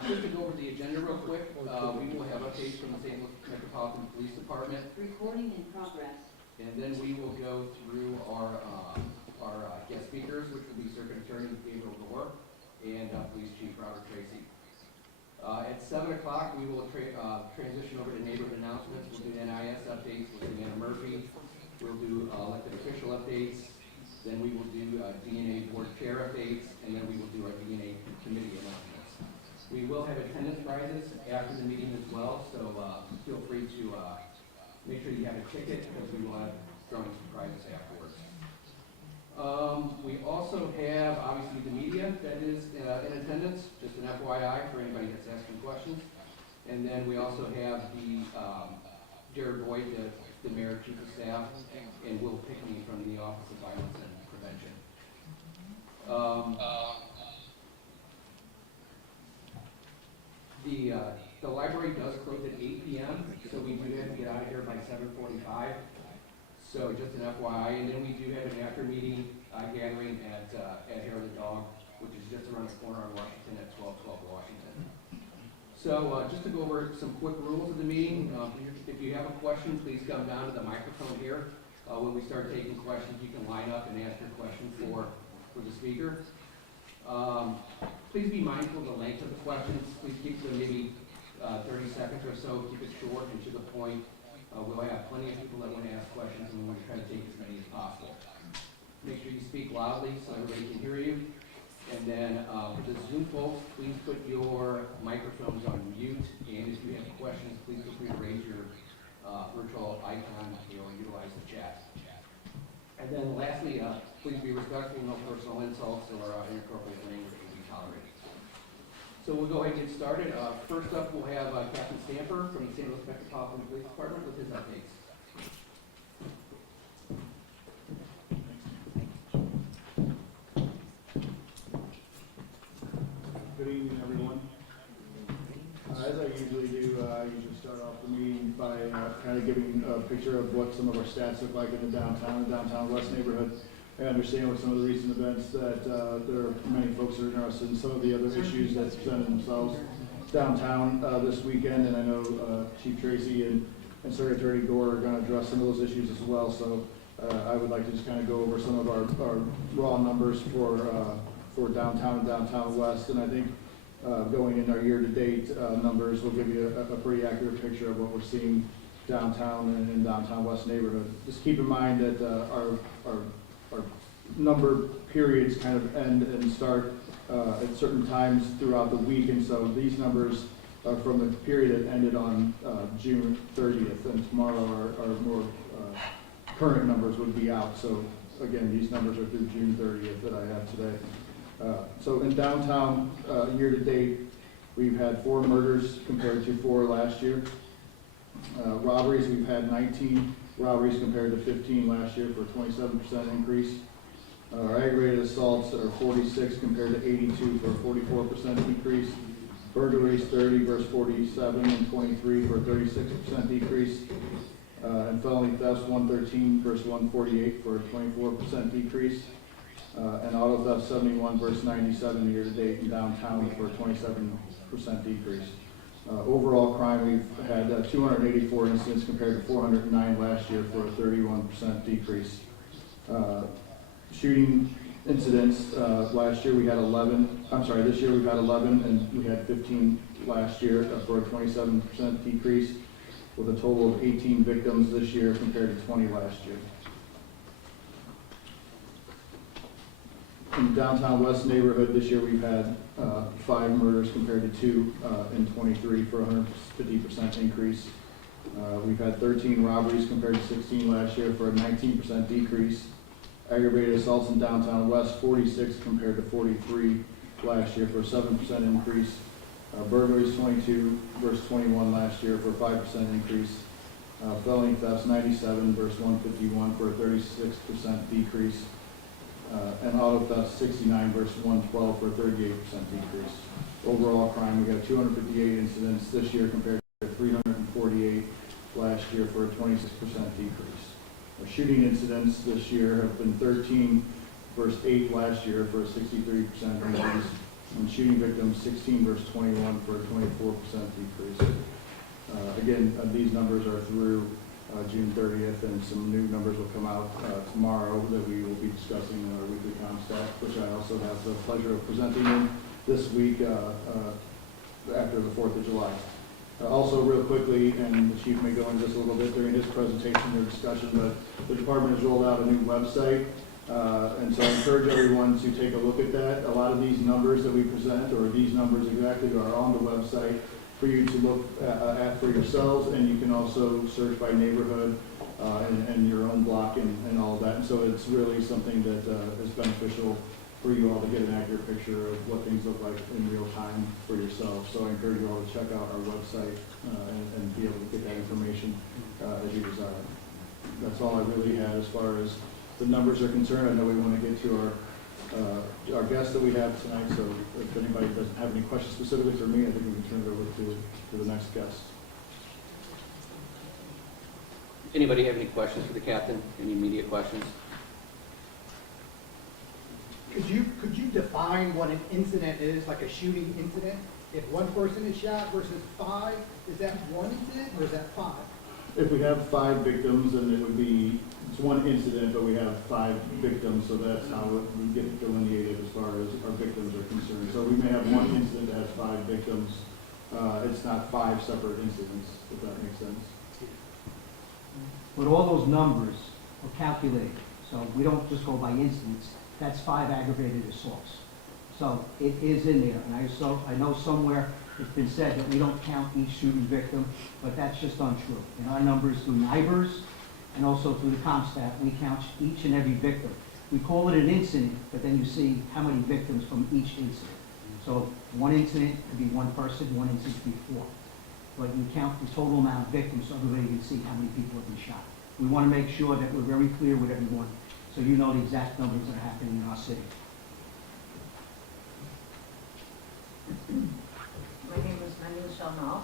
Just to go over the agenda real quick, we will have updates from the St. Louis Metropolitan Police Department. Recording in progress. And then we will go through our guest speakers, which will be Circuit Attorney Gabriel Gore and Police Chief Robert Tracy. At 7 o'clock, we will transition over to neighborhood announcements. We'll do NIS updates with Anna Murphy. We'll do elected official updates. Then we will do DNA board chair updates, and then we will do our DNA committee announcements. We will have attendance prizes after the meeting as well, so feel free to make sure you have a ticket because we will have drawing some prizes afterwards. We also have, obviously, the media that is in attendance, just an FYI for anybody that's asking questions. And then we also have the Jared Boyd, the mayor, chief of staff, and Will Pickney from the Office of Violence and Prevention. The library does close at 8 p.m., so we do have to get out of here by 7:45. So just an FYI, and then we do have an after meeting gathering at Hair of the Dog, which is just around the corner on Washington at 1212 Washington. So just to go over some quick rules of the meeting, if you have a question, please come down to the microphone here. When we start taking questions, you can line up and ask your question for the speaker. Please be mindful of the length of the questions. Please keep them maybe 30 seconds or so. Keep it short and to the point. We'll have plenty of people that want to ask questions, and we want to try to take as many as possible. Make sure you speak loudly so everybody can hear you. And then for the Zoom folks, please put your microphones on mute. And if you have questions, please feel free to raise your virtual icon or utilize the chat. And then lastly, please be respectful, no personal insults or inappropriate language will be tolerated. So we'll go ahead and get started. First up, we'll have Captain Stamper from the St. Louis Metropolitan Police Department with his updates. Good evening, everyone. As I usually do, I usually start off the meeting by kind of giving a picture of what some of our stats look like in the downtown west neighborhood. I understand with some of the recent events that there are many folks that are interested in some of the other issues that presented themselves downtown this weekend, and I know Chief Tracy and Circuit Attorney Gore are going to address some of those issues as well. So I would like to just kind of go over some of our raw numbers for downtown and downtown west, and I think going in our year-to-date numbers will give you a pretty accurate picture of what we're seeing downtown and in downtown west neighborhood. Just keep in mind that our number periods kind of end and start at certain times throughout the week, and so these numbers are from the period that ended on June 30th, and tomorrow our more current numbers would be out. So again, these numbers are through June 30th that I have today. So in downtown year to date, we've had 4 murders compared to 4 last year. Robberies, we've had 19 robberies compared to 15 last year for a 27% increase. Our aggravated assaults are 46 compared to 82 for a 44% decrease. Burglaries 30 versus 47 and 23 for a 36% decrease. And felony thefts 113 versus 148 for a 24% decrease. And auto theft 71 versus 97 year to date in downtown for a 27% decrease. Overall crime, we've had 284 incidents compared to 409 last year for a 31% decrease. Shooting incidents, last year we had 11, this year we've had 11 and we had 15 last year for a 27% decrease, with a total of 18 victims this year compared to 20 last year. In downtown west neighborhood this year we've had 5 murders compared to 2 in 23 for a 150% increase. We've had 13 robberies compared to 16 last year for a 19% decrease. Aggravated assaults in downtown west 46 compared to 43 last year for a 7% increase. Burglaries 22 versus 21 last year for a 5% increase. Felony thefts 97 versus 151 for a 36% decrease. And auto theft 69 versus 112 for a 38% decrease. Overall crime, we got 258 incidents this year compared to 348 last year for a 26% decrease. Our shooting incidents this year have been 13 versus 8 last year for a 63% increase. and shooting victims 16 versus 21 for a 24% decrease. Again, these numbers are through June 30th, and some new numbers will come out tomorrow that we will be discussing in our weekly ComStat, which I also have the pleasure of presenting in this week after the 4th of July. Also, real quickly, and the chief may go into this a little bit during his presentation or discussion, but the department has rolled out a new website, and so I encourage everyone to take a look at that. A lot of these numbers that we present, or these numbers exactly, are on the website for you to look at for yourselves, and you can also search by neighborhood and your own block and all of that. And so it's really something that is beneficial for you all to get an accurate picture of what things look like in real time for yourselves. So I encourage you all to check out our website and be able to get that information as you desire. That's all I really had as far as the numbers are concerned. I know we want to get to our guests that we have tonight, so if anybody doesn't have any questions specifically for me, I think we can turn it over to the next guest. Anybody have any questions for the captain? Any immediate questions? Could you define what an incident is, like a shooting incident? If one person is shot versus 5, is that one incident or is that 5? If we have 5 victims, then it would be, it's one incident, but we have 5 victims, so that's how we get delineated as far as our victims are concerned. So we may have one incident that has 5 victims. It's not 5 separate incidents, if that makes sense. But all those numbers are calculated, so we don't just go by incidents. That's 5 aggravated assaults. So it is in there, and I know somewhere it's been said that we don't count each shooting victim, but that's just untrue. In our numbers through NIBRS and also through the ComStat, we count each and every victim. We call it an incident, but then you see how many victims from each incident. So one incident could be one person, one incident could be 4. But you count the total amount of victims so everybody can see how many people have been shot. We want to make sure that we're very clear with everyone, so you know the exact numbers that are happening in our city. My name is Manuel Shalmal,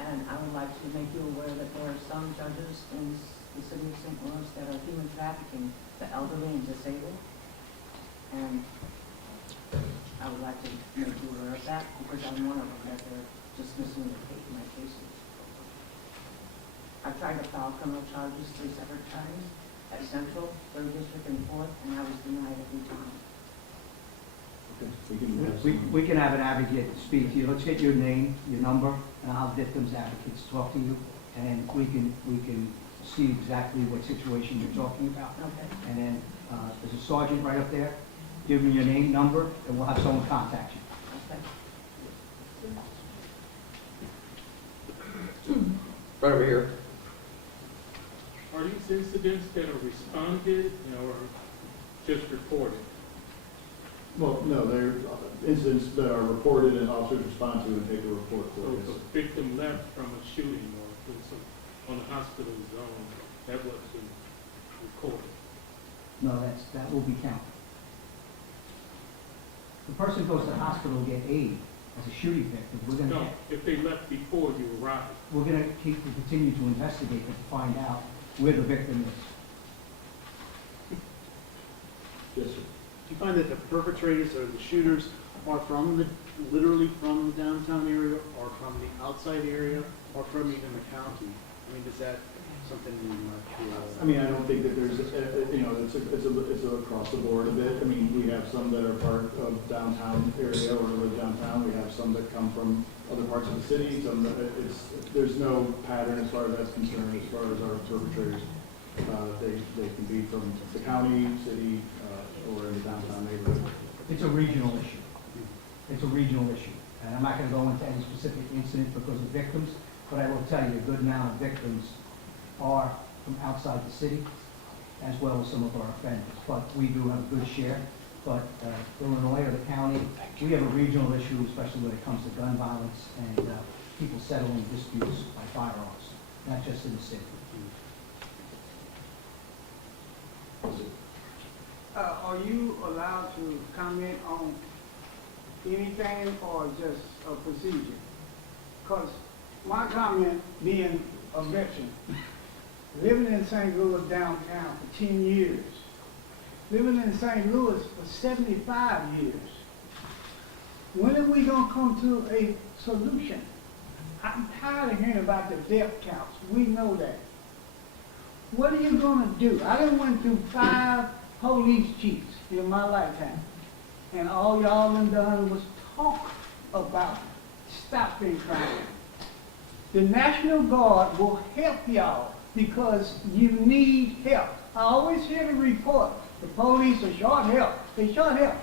and I would like to make you aware that there are some judges in the city of St. Louis that are human trafficking the elderly and disabled. And I would like to make you aware of that because I'm one of them that they're dismissing my cases. I've tried to file criminal charges 3 separate times at Central, 3rd District, and 4th, and I was denied every time. Okay, We can have an advocate speak to you. Let's get your name, your number, and I'll have victims advocates talk to you, and we can see exactly what situation you're talking about. Okay. And then there's a sergeant right up there. Give him your name, number, and we'll have someone contact you. Okay. Right over here. Are these incidents that are responded or just reported? Well, no, they're incidents that are reported and officers respond to and take a report So for if us. a victim left from a shooting or if it's on the hospital zone, that wasn't recorded? No, that will be counted. The person goes to the hospital to get aid as a shooting victim. We're going No, to if they left before you arrived. continue to investigate to find out where the victim is. Yes, sir. Do you find that the perpetrators or the shooters are literally from the downtown area, or from the outside area, or from even the county? I mean, is that something you might feel? I mean, I don't think that there's, it's across the board a bit. I mean, we have some that are part of downtown area or live downtown. We have some that come from other parts of the city. Some that there's no pattern as far as that's concerned. As far as our perpetrators, they can be from the county, city, or in the downtown neighborhood. It's a regional issue. It's a regional issue. And I'm not going to go into any specific incident because of victims, but I will tell you a good amount of victims are from outside the city, as well as some of our offenders. But we do have a good share. But Illinois or the county, we have a regional issue, especially when it comes to gun violence and people settling disputes by firearms, not just in the city. Are you allowed to comment on anything or just a procedure? Because my comment being a veteran, living in St. Louis downtown for 10 years, living in St. Louis for 75 years, when are we gonna come to a solution? I'm tired of hearing about the death counts. We know that. What are you gonna do? I done went through 5 police chiefs in my lifetime. And all y'all done was talk about stopping crime. The National Guard will help y'all because you need help. I always hear the report, the police are short help. They short help.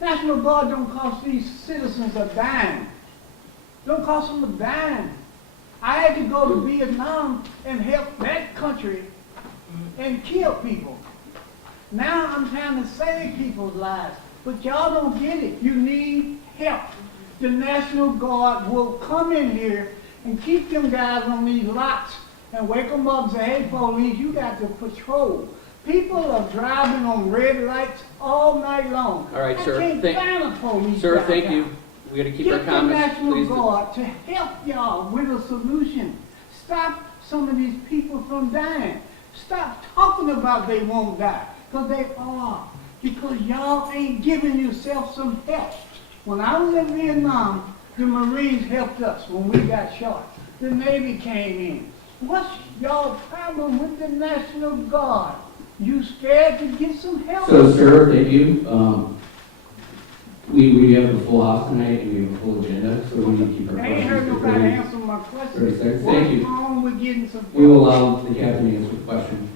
National Guard don't cost these citizens a dime. Don't cost them a dime. I had to go to Vietnam and help that country and kill people. Now I'm trying to save people's lives, but y'all don't get it. You need help. The National Guard will come in here and keep them guys on these lots and wake them up and say, hey, police, you got to patrol. People are driving on red lights all night long. All right, sir. I can't find a police Sir, downtown. thank you. We gotta keep our Get the comments, National please. Guard to help y'all with a solution. Stop some of these people from dying. Stop talking about they won't die, because they are. Because y'all ain't giving yourself some help. When I was in Vietnam, the Marines helped us when we got shot. The Navy came in. What's y'all problem with the National Guard? You scared to get some help? So, sir, thank you. We have a full house tonight and we have a full agenda, so we need to keep our I ain't heard questions to nobody 30 answer my 30 question. seconds. Thank you. What's wrong with getting some help? We will allow the captain to answer the question.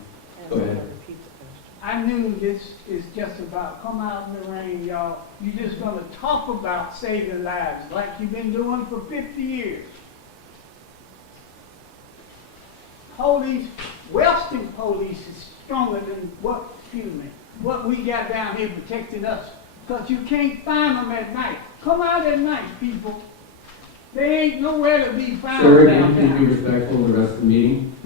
Go ahead. I knew this is just about come out in the rain, y'all. You're just gonna talk about saving lives like you've been doing for 50 years. Police, Western police is stronger than what we got down here protecting us. Because you can't find them at night. Come out at night, people. They ain't nowhere to be found Sir, can you be downtown. respectful of the rest of the meeting?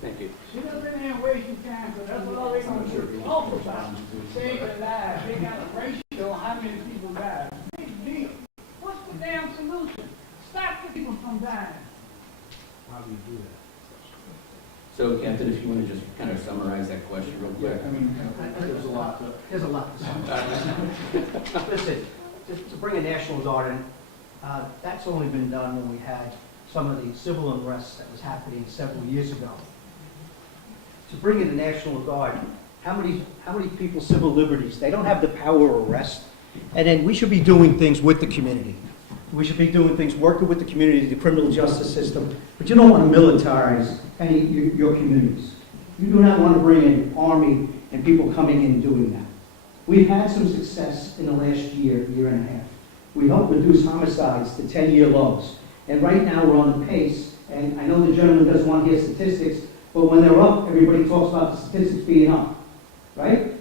Thank you. Sit up in there and waste your time, because that's all they're gonna do. Talk about saving lives. They got a ratio on how many people die. Big deal. What's the damn solution? Stop the people from dying. So, Captain, if you wanna just kind of summarize that question real quick. I mean, there's a lot to. There's a lot to say. Listen, to bring a National Guard in, that's only been done when we had some of the civil unrest that was happening several years ago. To bring in the National Guard, how many people's civil liberties, they don't have the power of arrest. And then we should be doing things with the community. We should be doing things, working with the community, the criminal justice system, but you don't want to militarize any your communities. You do not want to bring in army and people coming in and doing that. We've had some success in the last year and a half. We helped reduce homicides to 10-year lows. And right now we're on the pace, and I know the gentleman doesn't want to hear statistics, but when they're up, everybody talks about the statistics being up, right?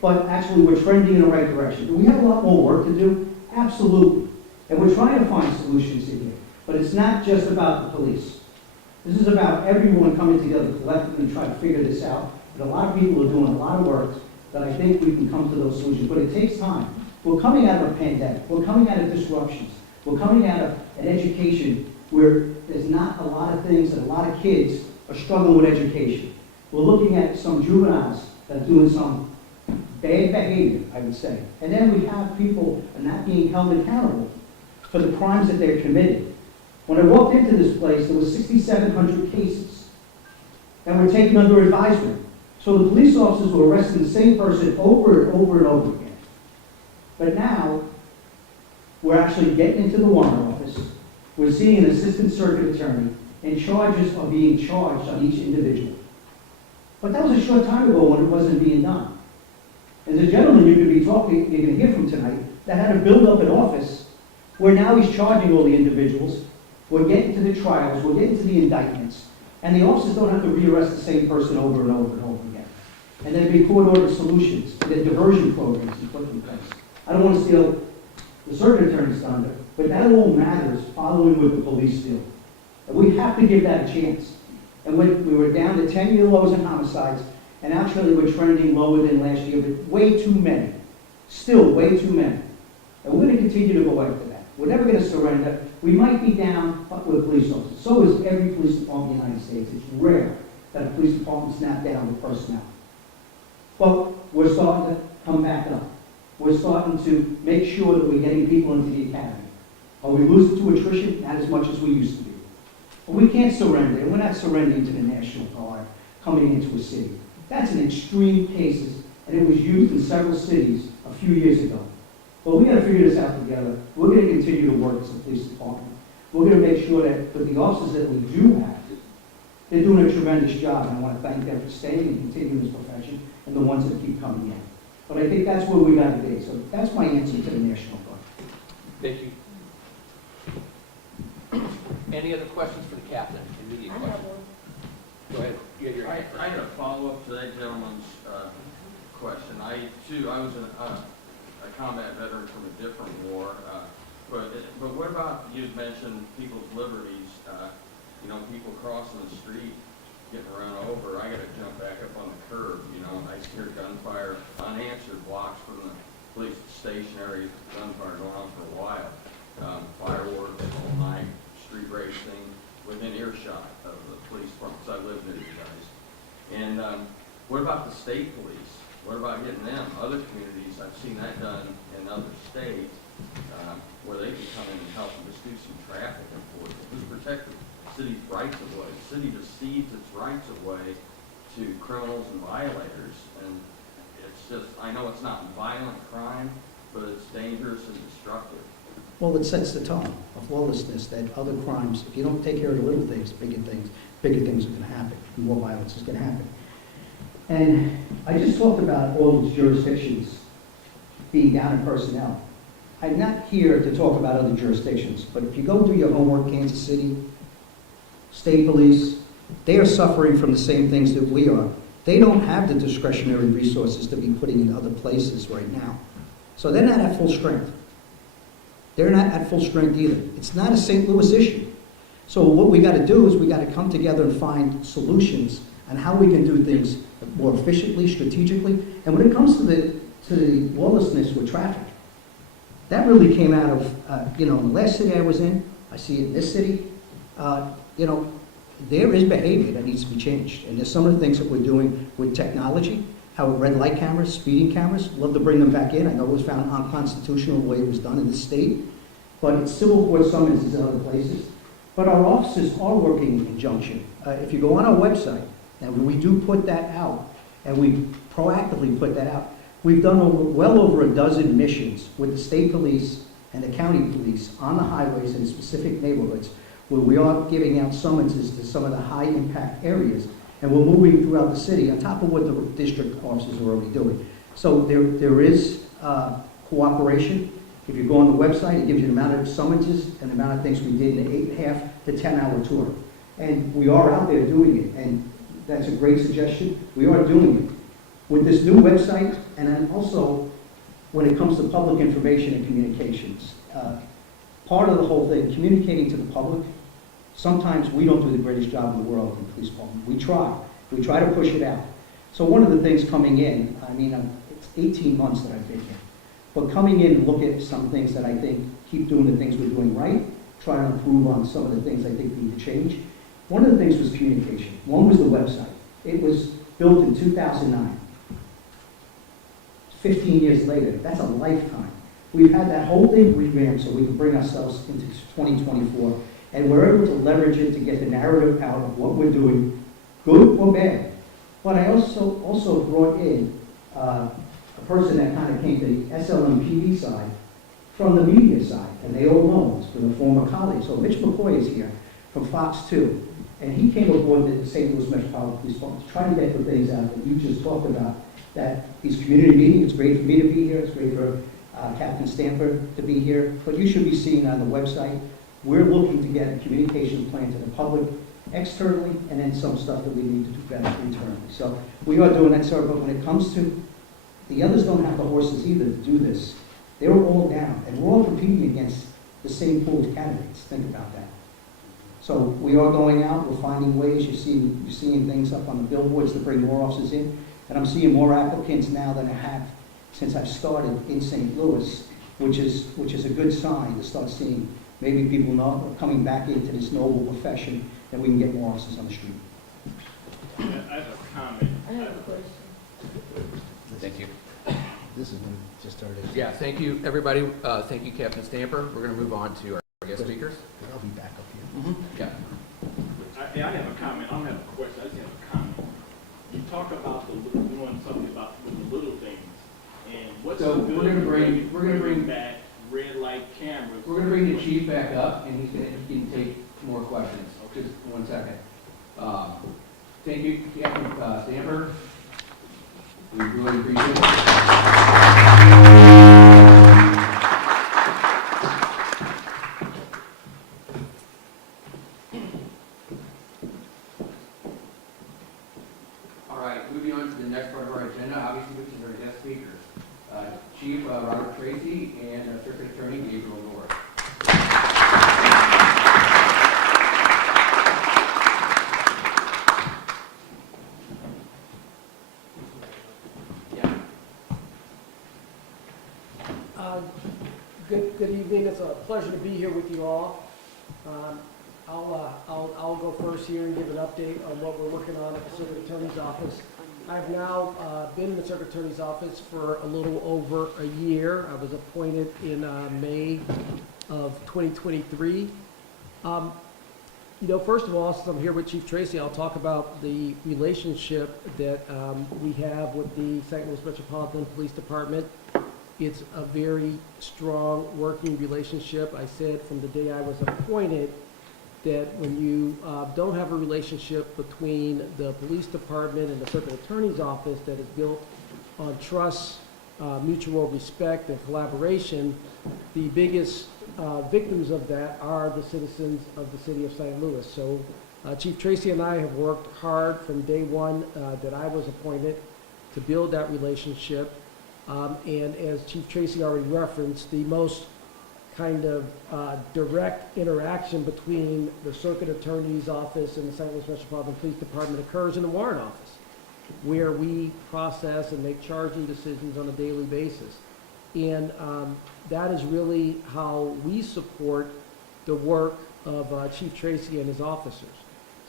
But actually we're trending in the right direction. Do we have a lot more work to do? Absolutely. And we're trying to find solutions in here. But it's not just about the police. This is about everyone coming together collectively to try to figure this out. And a lot of people are doing a lot of work that I think we can come to those solutions. But it takes time. We're coming out of a pandemic. We're coming out of disruptions. We're coming out of an education where there's not a lot of things and a lot of kids are struggling with education. We're looking at some juveniles that are doing some bad behavior, I would say. And then we have people not being held accountable for the crimes that they're committing. When I walked into this place, there was 6,700 cases that were taken under advisement. So the police officers were arresting the same person over and over and over again. But now, we're actually getting into the warrant office. We're seeing an assistant circuit attorney, and charges are being charged on each individual. But that was a short time ago when it wasn't being done. And the gentleman you're going to hear from tonight, that had to build up an office where now he's charging all the individuals. We're getting to the trials, we're getting to the indictments, and the officers don't have to rearrest the same person over and over and over again. And there'd be court-ordered solutions, there's diversion programs to put in place. I don't want to steal the circuit attorney's thunder, but that all matters following what the police do. And we have to give that a chance. And we were down to 10-year lows in homicides, and actually we're trending lower than last year, but way too many. Still way too many. And we're going to continue to go after that. We're never going to surrender. We might be down with police officers. So is every police department in the United States. It's rare that a police department snap down with personnel. But we're starting to come back up. we're starting to make sure that we're getting people into the academy. Are we losing to attrition? Not as much as we used to be. But we can't surrender, and we're not surrendering to the National Guard coming into a city. That's in extreme cases, and it was used in several cities a few years ago. But we gotta figure this out together. We're gonna continue to work as a police department. We're gonna make sure that with the officers that we do have, they're doing a tremendous job, and I wanna thank them for staying and continuing this profession, and the ones that keep coming in. But I think that's where we gotta be, so that's my answer to the National Guard. Thank you. Any other questions for the captain? Immediate I questions? have one. Go ahead. You had your hand I had a follow-up to that gentleman's question. I was a combat veteran from a different war, but what about, you had mentioned people's liberties, people crossing the street, getting run over. I gotta jump back up on the curb, I hear gunfire, unanswered blocks from the police stationary, gunfire going on for a while. Fireworks all night, street racing, within earshot of the police department, because I live near you guys. And what about the state police? What about getting them? Other communities, I've seen that done in other states, where they can come in and help and just do some traffic enforcement. Just protect the city's rights of way. The city just cedes its rights of way to criminals and violators. And it's just, I know it's not violent crime, but it's dangerous and destructive. Well, it sets the tone of lawlessness that other crimes, if you don't take care of the little things, bigger things are going to happen. More violence is going to happen. And I just talked about all these jurisdictions being down in personnel. I'm not here to talk about other jurisdictions, but if you go do your homework, Kansas City, state police, they are suffering from the same things that we are. They don't have the discretionary resources to be putting in other places right now. So they're not at full strength. They're not at full strength either. It's not a St. Louis issue. So what we got to do is we got to come together and find solutions on how we can do things more efficiently, strategically. And when it comes to the lawlessness with traffic, that really came out of, the last city I was in, I see it in this city, there is behavior that needs to be changed. And there's some of the things that we're doing with technology, how red light cameras, speeding cameras, love to bring them back in. I know it was found unconstitutional the way it was done in the state, but it's civil court summonses in other places. But our officers are working in conjunction. If you go on our website, and we do put that out, and we proactively put that out, we've done well over a dozen missions with the state police and the county police on the highways in specific neighborhoods where we are giving out summonses to some of the high impact areas. And we're moving throughout the city on top of what the district officers are already doing. So there is cooperation. If you go on the website, it gives you the amount of summonses and the amount of things we did in an 8.5 to 10-hour tour. And we are out there doing it, and that's a great suggestion. We are doing it. With this new website, and then also when it comes to public information and communications, part of the whole thing, communicating to the public, sometimes we don't do the greatest job in the world in the police department. We try. We try to push it out. So one of the things coming in, it's 18 months that I've been here, but coming in and look at some things that I think keep doing the things we're doing right, try to improve on some of the things I think need to change. One of the things was communication. One was the website. It was built in 2009. 15 years later, that's a lifetime. We've had that whole thing revamped so we can bring ourselves into 2024. And we're able to leverage it to get the narrative out of what we're doing, good or bad. But I also brought in a person that kind of came to the SLMPD side from the media side, and they all know us from a former colleague. So Mitch McCoy is here from Fox 2, and he came aboard the St. Louis Metropolitan Police Department to try to get the things out that you just talked about, that these community meetings, it's great for me to be here, it's great for Captain Stanford to be here, but you should be seeing on the website. We're looking to get a communications plan to the public externally, and then some stuff that we need to do better internally. So we are doing that, sir, but when it comes to, the others don't have the horses either to do this. They're all down, and we're all competing against the same pool of candidates. Think about that. So we are going out, we're finding ways, you're seeing things up on the billboards to bring more officers in, and I'm seeing more applicants now than I have since I've started in St. Louis, which is a good sign to start seeing. Maybe people know are coming back into this noble profession, and we can get more officers on the street. I have a comment. I have a question. Thank you. This is when it just started. Yeah, thank you, everybody. Thank you, Captain Stamper. We're going to move on to our guest speakers. I'll be back up here. Yeah. I have a comment, I don't have a question, I just have a comment. You talk about doing something about the little things, and what's So the we're good gonna bring- of we're gonna bring- back red light cameras? We're going to bring the chief back up, and he can take more questions. Just 1 second. Thank you, Captain Stamper. We really appreciate it. All right, moving on to the next part of our agenda, obviously, which is our guest speakers. Chief Robert Tracy and Circuit Attorney Gabriel North. Yeah. Good evening. It's a pleasure to be here with you all. I'll go first here and give an update on what we're working on at the Circuit Attorney's Office. I've now been in the Circuit Attorney's Office for a little over a year. I was appointed in May of 2023. First of all, since I'm here with Chief Tracy, I'll talk about the relationship that we have with the St. Louis Metropolitan Police Department. It's a very strong working relationship. I said from the day I was appointed that when you don't have a relationship between the police department and the Circuit Attorney's Office that is built on trust, mutual respect, and collaboration, the biggest victims of that are the citizens of the city of St. Louis. So Chief Tracy and I have worked hard from day one that I was appointed to build that relationship. And as Chief Tracy already referenced, the most kind of direct interaction between the Circuit Attorney's Office and the St. Louis Metropolitan Police Department occurs in the warrant office, where we process and make charging decisions on a daily basis. And that is really how we support the work of Chief Tracy and his officers.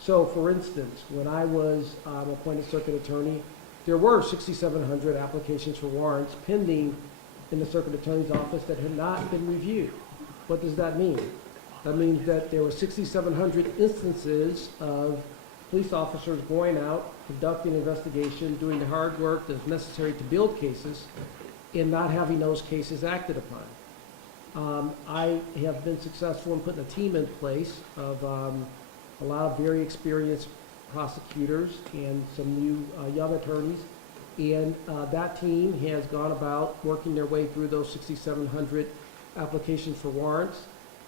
So, for instance, when I was appointed Circuit Attorney, there were 6,700 applications for warrants pending in the Circuit Attorney's Office that had not been reviewed. What does that mean? That means that there were 6,700 instances of police officers going out, conducting an investigation, doing the hard work that's necessary to build cases, and not having those cases acted upon. I have been successful in putting a team in place of a lot of very experienced prosecutors and some new young attorneys. And that team has gone about working their way through those 6,700 applications for warrants.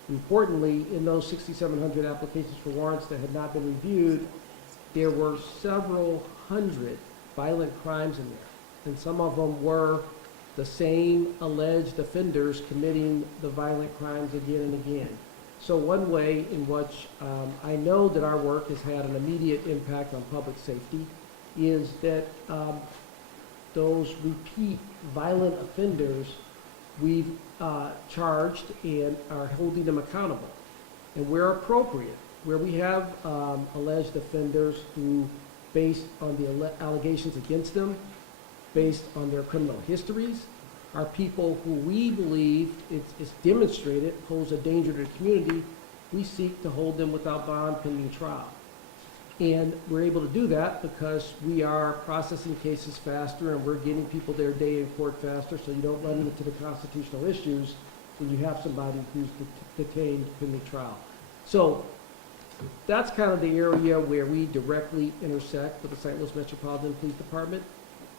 Importantly, in those 6,700 applications for warrants that had not been reviewed, there were several hundred violent crimes in there. And some of them were the same alleged offenders committing the violent crimes again and again. So one way in which I know that our work has had an immediate impact on public safety is that those repeat violent offenders, we've charged and are holding them accountable. And where appropriate, where we have alleged offenders who, based on the allegations against them, based on their criminal histories, are people who we believe it's demonstrated pose a danger to the community, we seek to hold them without bond pending trial. And we're able to do that because we are processing cases faster and we're getting people their day in court faster, so you don't run into the constitutional issues when you have somebody who's detained pending trial. So that's kind of the area where we directly intersect with the St. Louis Metropolitan Police Department.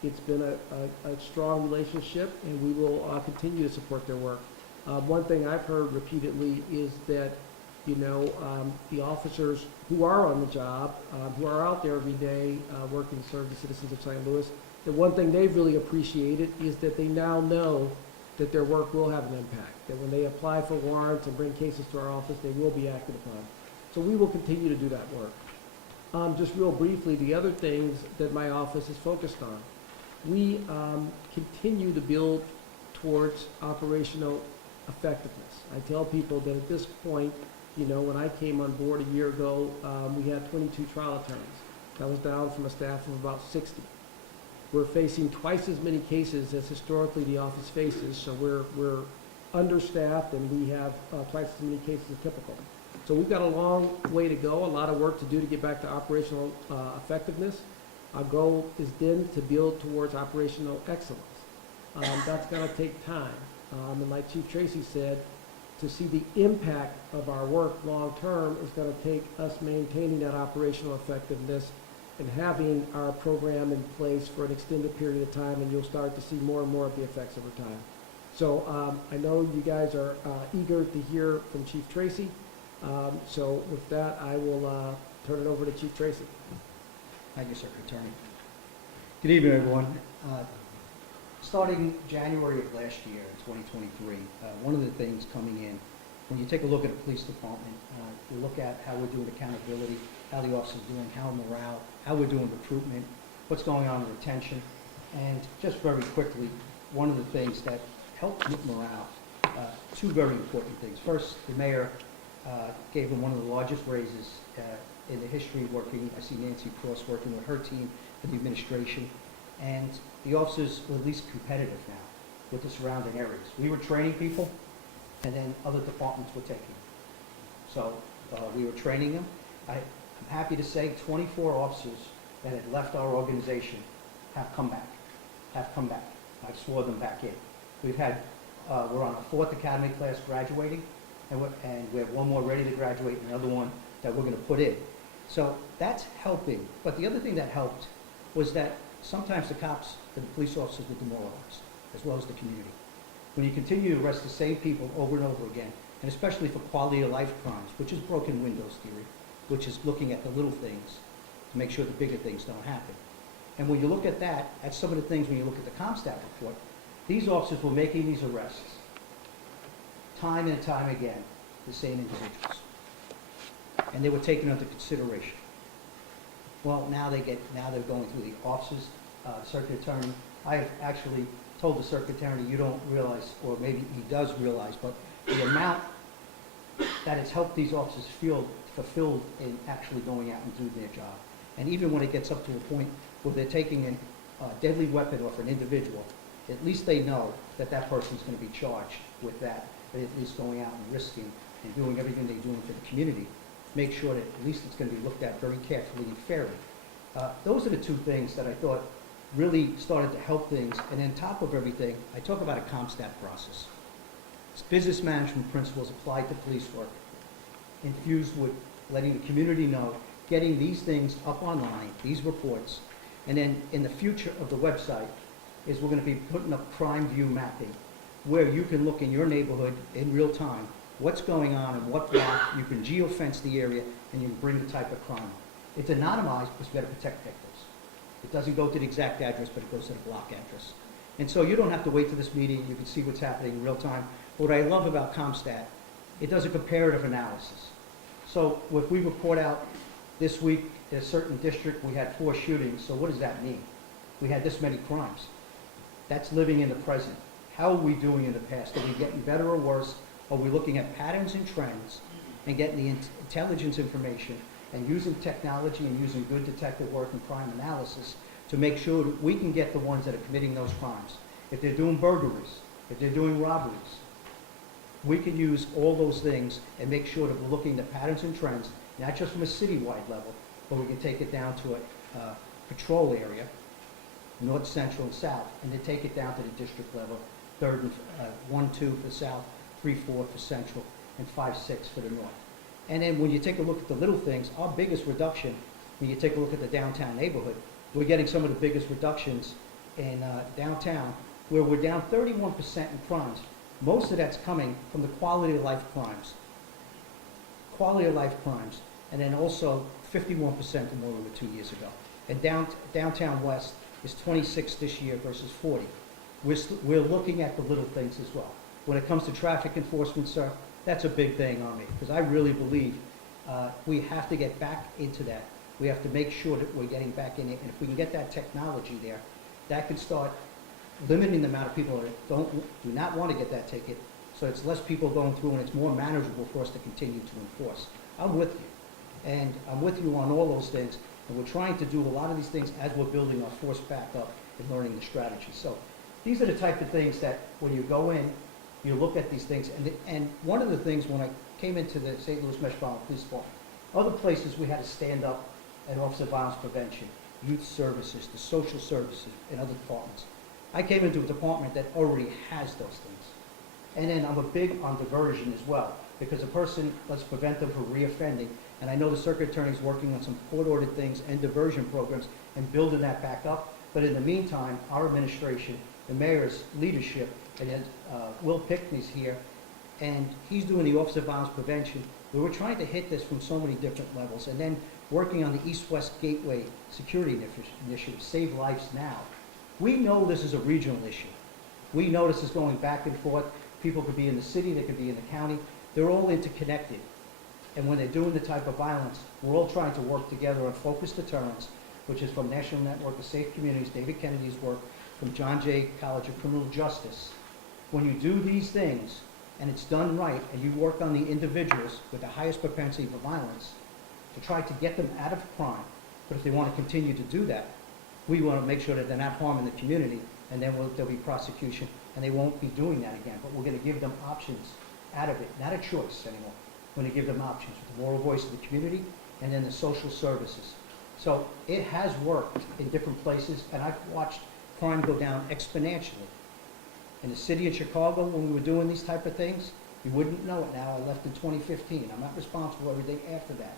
It's been a strong relationship, and we will continue to support their work. One thing I've heard repeatedly is that, the officers who are on the job, who are out there every day working to serve the citizens of St. Louis, the one thing they've really appreciated is that they now know that their work will have an impact, that when they apply for warrants and bring cases to our office, they will be acted upon. So we will continue to do that work. Just real briefly, the other things that my office is focused on. We continue to build towards operational effectiveness. I tell people that at this point, when I came on board a year ago, we had 22 trial attorneys. That was down from a staff of about 60. We're facing twice as many cases as historically the office faces, so we're understaffed and we have twice as many cases as typical. So we've got a long way to go, a lot of work to do to get back to operational effectiveness. Our goal is then to build towards operational excellence. That's going to take time. And like Chief Tracy said, to see the impact of our work long-term is going to take us maintaining that operational effectiveness and having our program in place for an extended period of time, and you'll start to see more and more of the effects over time. So I know you guys are eager to hear from Chief Tracy. So with that, I will turn it over to Chief Tracy. Thank you, Secretary. Good evening, everyone. Starting January of last year, 2023, one of the things coming in, when you take a look at the police department, you look at how we're doing accountability, how the officers are doing, how morale, how we're doing recruitment, what's going on with retention, and just very quickly, one of the things that helped with morale, two very important things. First, the mayor gave them one of the largest raises in the history of working. I see Nancy Cross working with her team and the administration, and the officers were at least competitive now with the surrounding areas. We were training people, and then other departments were taking them. So we were training them. I'm happy to say 24 officers that had left our organization have come back. I've sworn them back in. We've had, we're on a 4th academy class graduating, and we have one more ready to graduate and another one that we're going to put in. So that's helping. But the other thing that helped was that sometimes the cops and the police officers were demoralized, as well as the community. When you continue to arrest the same people over and over again, and especially for quality of life crimes, which is broken windows theory, which is looking at the little things to make sure the bigger things don't happen. And when you look at that, that's some of the things when you look at the CompStat report, these officers were making these arrests time and time again, the same individuals. And they were taken into consideration. Well, now they're going through the officers, circuit attorney. I have actually told the circuit attorney, you don't realize, or maybe he does realize, but the amount that it's helped these officers feel fulfilled in actually going out and doing their job. And even when it gets up to a point where they're taking a deadly weapon off an individual, at least they know that that person's going to be charged with that, but at least going out and risking and doing everything they're doing for the community, make sure that at least it's going to be looked at very carefully and fairly. Those are the two things that I thought really started to help things. And on top of everything, I talk about a CompStat process. It's business management principles applied to police work, infused with letting the community know, getting these things up online, these reports, and then in the future of the website is we're going to be putting up crime view mapping, where you can look in your neighborhood in real time, what's going on and what block, you can geofence the area, and you can bring the type of crime up. It's anonymized because we've got to protect victims. It doesn't go to the exact address, but it goes to the block address. And so you don't have to wait for this meeting, you can see what's happening in real time. But what I love about CompStat, it does a comparative analysis. So if we report out this week in a certain district, we had 4 shootings, so what does that mean? We had this many crimes. That's living in the present. How are we doing in the past? Are we getting better or worse? Are we looking at patterns and trends and getting the intelligence information and using technology and using good detective work and crime analysis to make sure that we can get the ones that are committing those crimes? If they're doing burglaries, if they're doing robberies, we can use all those things and make sure that we're looking at patterns and trends, not just from a citywide level, but we can take it down to a patrol area, north, central, and south, and then take it down to the district level, 3rd and 1, 2 for south, 3, 4 for central, and 5, 6 for the north. And then when you take a look at the little things, our biggest reduction, when you take a look at the downtown neighborhood, we're getting some of the biggest reductions in downtown, where we're down 31% in crimes. Most of that's coming from the quality of life crimes. Quality of life crimes, and then also 51% more than we were 2 years ago. And downtown west is 26 this year versus 40. We're looking at the little things as well. When it comes to traffic enforcement, sir, that's a big thing on me, because I really believe we have to get back into that. We have to make sure that we're getting back in it, and if we can get that technology there, that could start limiting the amount of people that do not want to get that ticket, so it's less people going through and it's more manageable for us to continue to enforce. I'm with you, and I'm with you on all those things, and we're trying to do a lot of these things as we're building our force back up and learning the strategy. So these are the type of things that when you go in, you look at these things. And one of the things when I came into the St. Louis Metropolitan Police Department, other places we had to stand up at Office of Violence Prevention, Youth Services, the Social Services, and other departments. I came into a department that already has those things. And then I'm a big on diversion as well, because a person, let's prevent them from reoffending. And I know the circuit attorney's working on some court-ordered things and diversion programs and building that back up. But in the meantime, our administration, the mayor's leadership, and then Will Pickney's here, and he's doing the Office of Violence Prevention, where we're trying to hit this from so many different levels. And then working on the East-West Gateway Security Initiative, Save Lives Now. We know this is a regional issue. We know this is going back and forth. People could be in the city, they could be in the county. They're all interconnected. And when they're doing the type of violence, we're all trying to work together on focused deterrence, which is from National Network of Safe Communities, David Kennedy's work, from John Jay College of Criminal Justice. When you do these things, and it's done right, and you work on the individuals with the highest propensity for violence, to try to get them out of crime, but if they want to continue to do that, we want to make sure that they're not harming the community, and then there'll be prosecution, and they won't be doing that again. But we're going to give them options out of it, not a choice anymore. We're going to give them options with the moral voice of the community, and then the social services. So it has worked in different places, and I've watched crime go down exponentially. In the city of Chicago, when we were doing these type of things, you wouldn't know it now. I left in 2015. I'm not responsible for everything after that.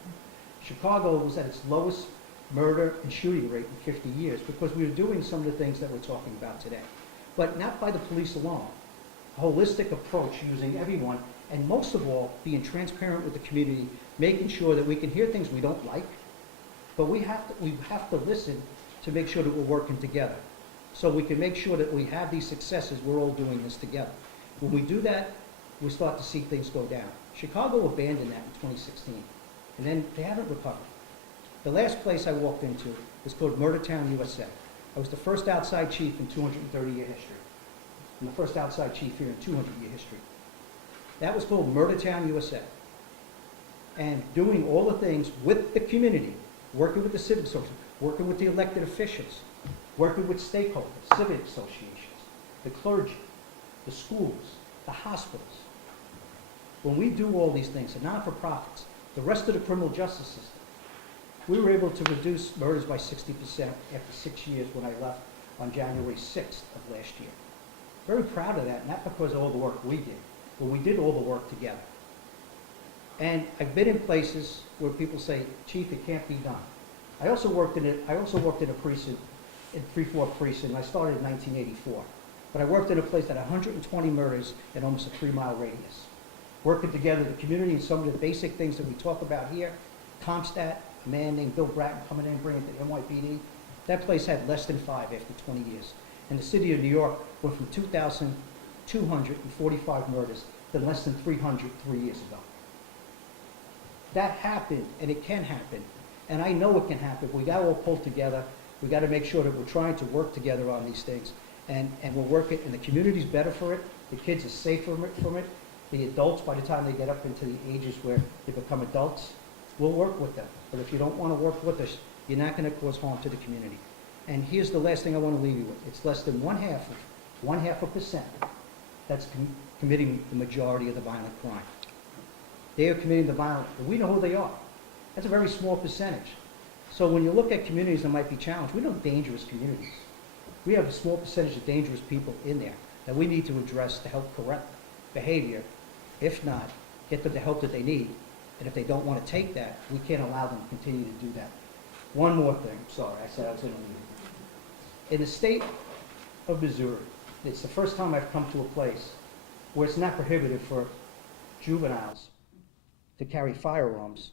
Chicago was at its lowest murder and shooting rate in 50 years because we were doing some of the things that we're talking about today. But not by the police alone. A holistic approach using everyone, and most of all, being transparent with the community, making sure that we can hear things we don't like, but we have to listen to make sure that we're working together. So we can make sure that we have these successes, we're all doing this together. When we do that, we start to see things go down. Chicago abandoned that in 2016, and then they haven't recovered. The last place I walked into was called Murdertown, USA. I was the first outside chief in 230-year history. I'm the first outside chief here in 200-year history. That was called Murdertown, USA. And doing all the things with the community, working with the civic social, working with the elected officials, working with stakeholders, civic associations, the clergy, the schools, the hospitals. When we do all these things, the non-for-profits, the rest of the criminal justice system, we were able to reduce murders by 60% after 6 years when I left on January 6th of last year. Very proud of that, not because of all the work we did, but we did all the work together. And I've been in places where people say, Chief, it can't be done. I also worked in a precinct, in 3-4 precinct, and I started in 1984. But I worked in a place that had 120 murders in almost a 3-mile radius. Working together, the community, and some of the basic things that we talk about here, Comstat, a man named Bill Bratton coming in, bringing it to NYPD. That place had less than 5 after 20 years. And the city of New York went from 2,245 murders to less than 300 3 years ago. That happened, and it can happen. And I know it can happen. We got to all pull together. We got to make sure that we're trying to work together on these things. And we're working, and the community's better for it. The kids are safer from it. The adults, by the time they get up into the ages where they become adults, we'll work with them. But if you don't want to work with us, you're not going to cause harm to the community. And here's the last thing I want to leave you with. It's less than 0.5% that's committing the majority of the violent crime. They are committing the violent, and we know who they are. That's a very small percentage. So when you look at communities that might be challenged, we know dangerous communities. We have a small percentage of dangerous people in there that we need to address to help correct behavior. If not, get them the help that they need. And if they don't want to take that, we can't allow them to continue to do that. One more thing. Sorry, I said I was going to leave. In the state of Missouri, it's the first time I've come to a place where it's not prohibited for juveniles to carry firearms.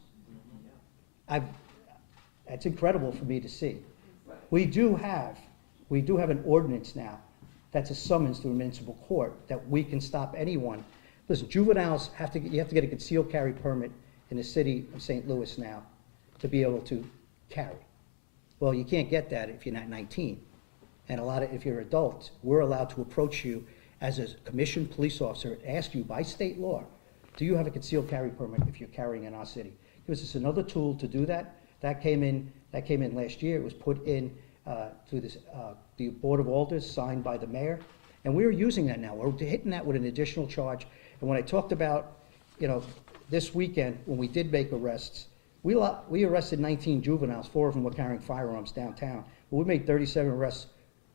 That's incredible for me to see. We do have an ordinance now that's a summons to a municipal court that we can stop anyone. Listen, juveniles you have to get a concealed carry permit in the city of St. Louis now to be able to carry. Well, you can't get that if you're not 19. And if you're adults, we're allowed to approach you as a commissioned police officer and ask you by state law, do you have a concealed carry permit if you're carrying in our city? Gives us another tool to do that. That came in last year. It was put in through this, the Board of Alders, signed by the mayor. And we're using that now. We're hitting that with an additional charge. And when I talked about, this weekend, when we did make arrests, we arrested 19 juveniles, 4 of them were carrying firearms downtown. But we made 37 arrests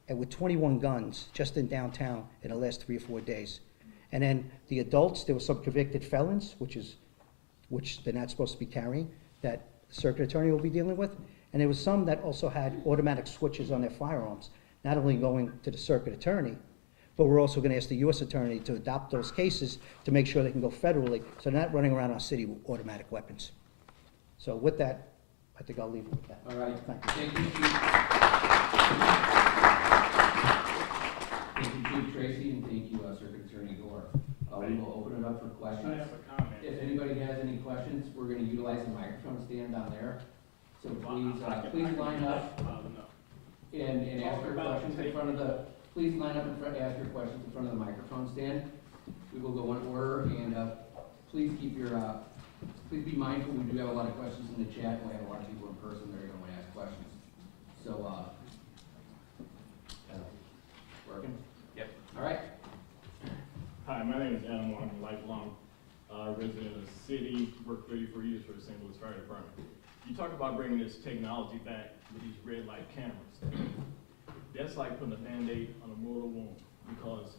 with 21 guns just in downtown in the last 3 or 4 days. And then the adults, there were some convicted felons, which they're not supposed to be carrying, that the circuit attorney will be dealing with. And there was some that also had automatic switches on their firearms, not only going to the circuit attorney, but we're also going to ask the U.S. attorney to adopt those cases to make sure they can go federally, so they're not running around our city with automatic weapons. So with that, I think I'll leave it with that. All right. Thank you. Thank you, Chief. Thank you, Chief Tracy, and thank you, Circuit Attorney Gore. We will open it up for I questions. have a comment. If anybody has any questions, we're going to utilize the microphone stand down there. So please line up and ask your questions in front of the, please line up in front, ask your questions in front of the microphone stand. We will go in order, and please keep your, please be mindful, we do have a lot of questions in the chat, and we have a lot of people in person that are going to want to ask questions. So, working? Yep. All right. Hi, my name is Adam Warren, I'm a lifelong resident of the city, worked 34 years for the St. Louis Fire Department. You talk about bringing this technology back with these red light cameras. That's like putting a Band-Aid on a mortal wound, because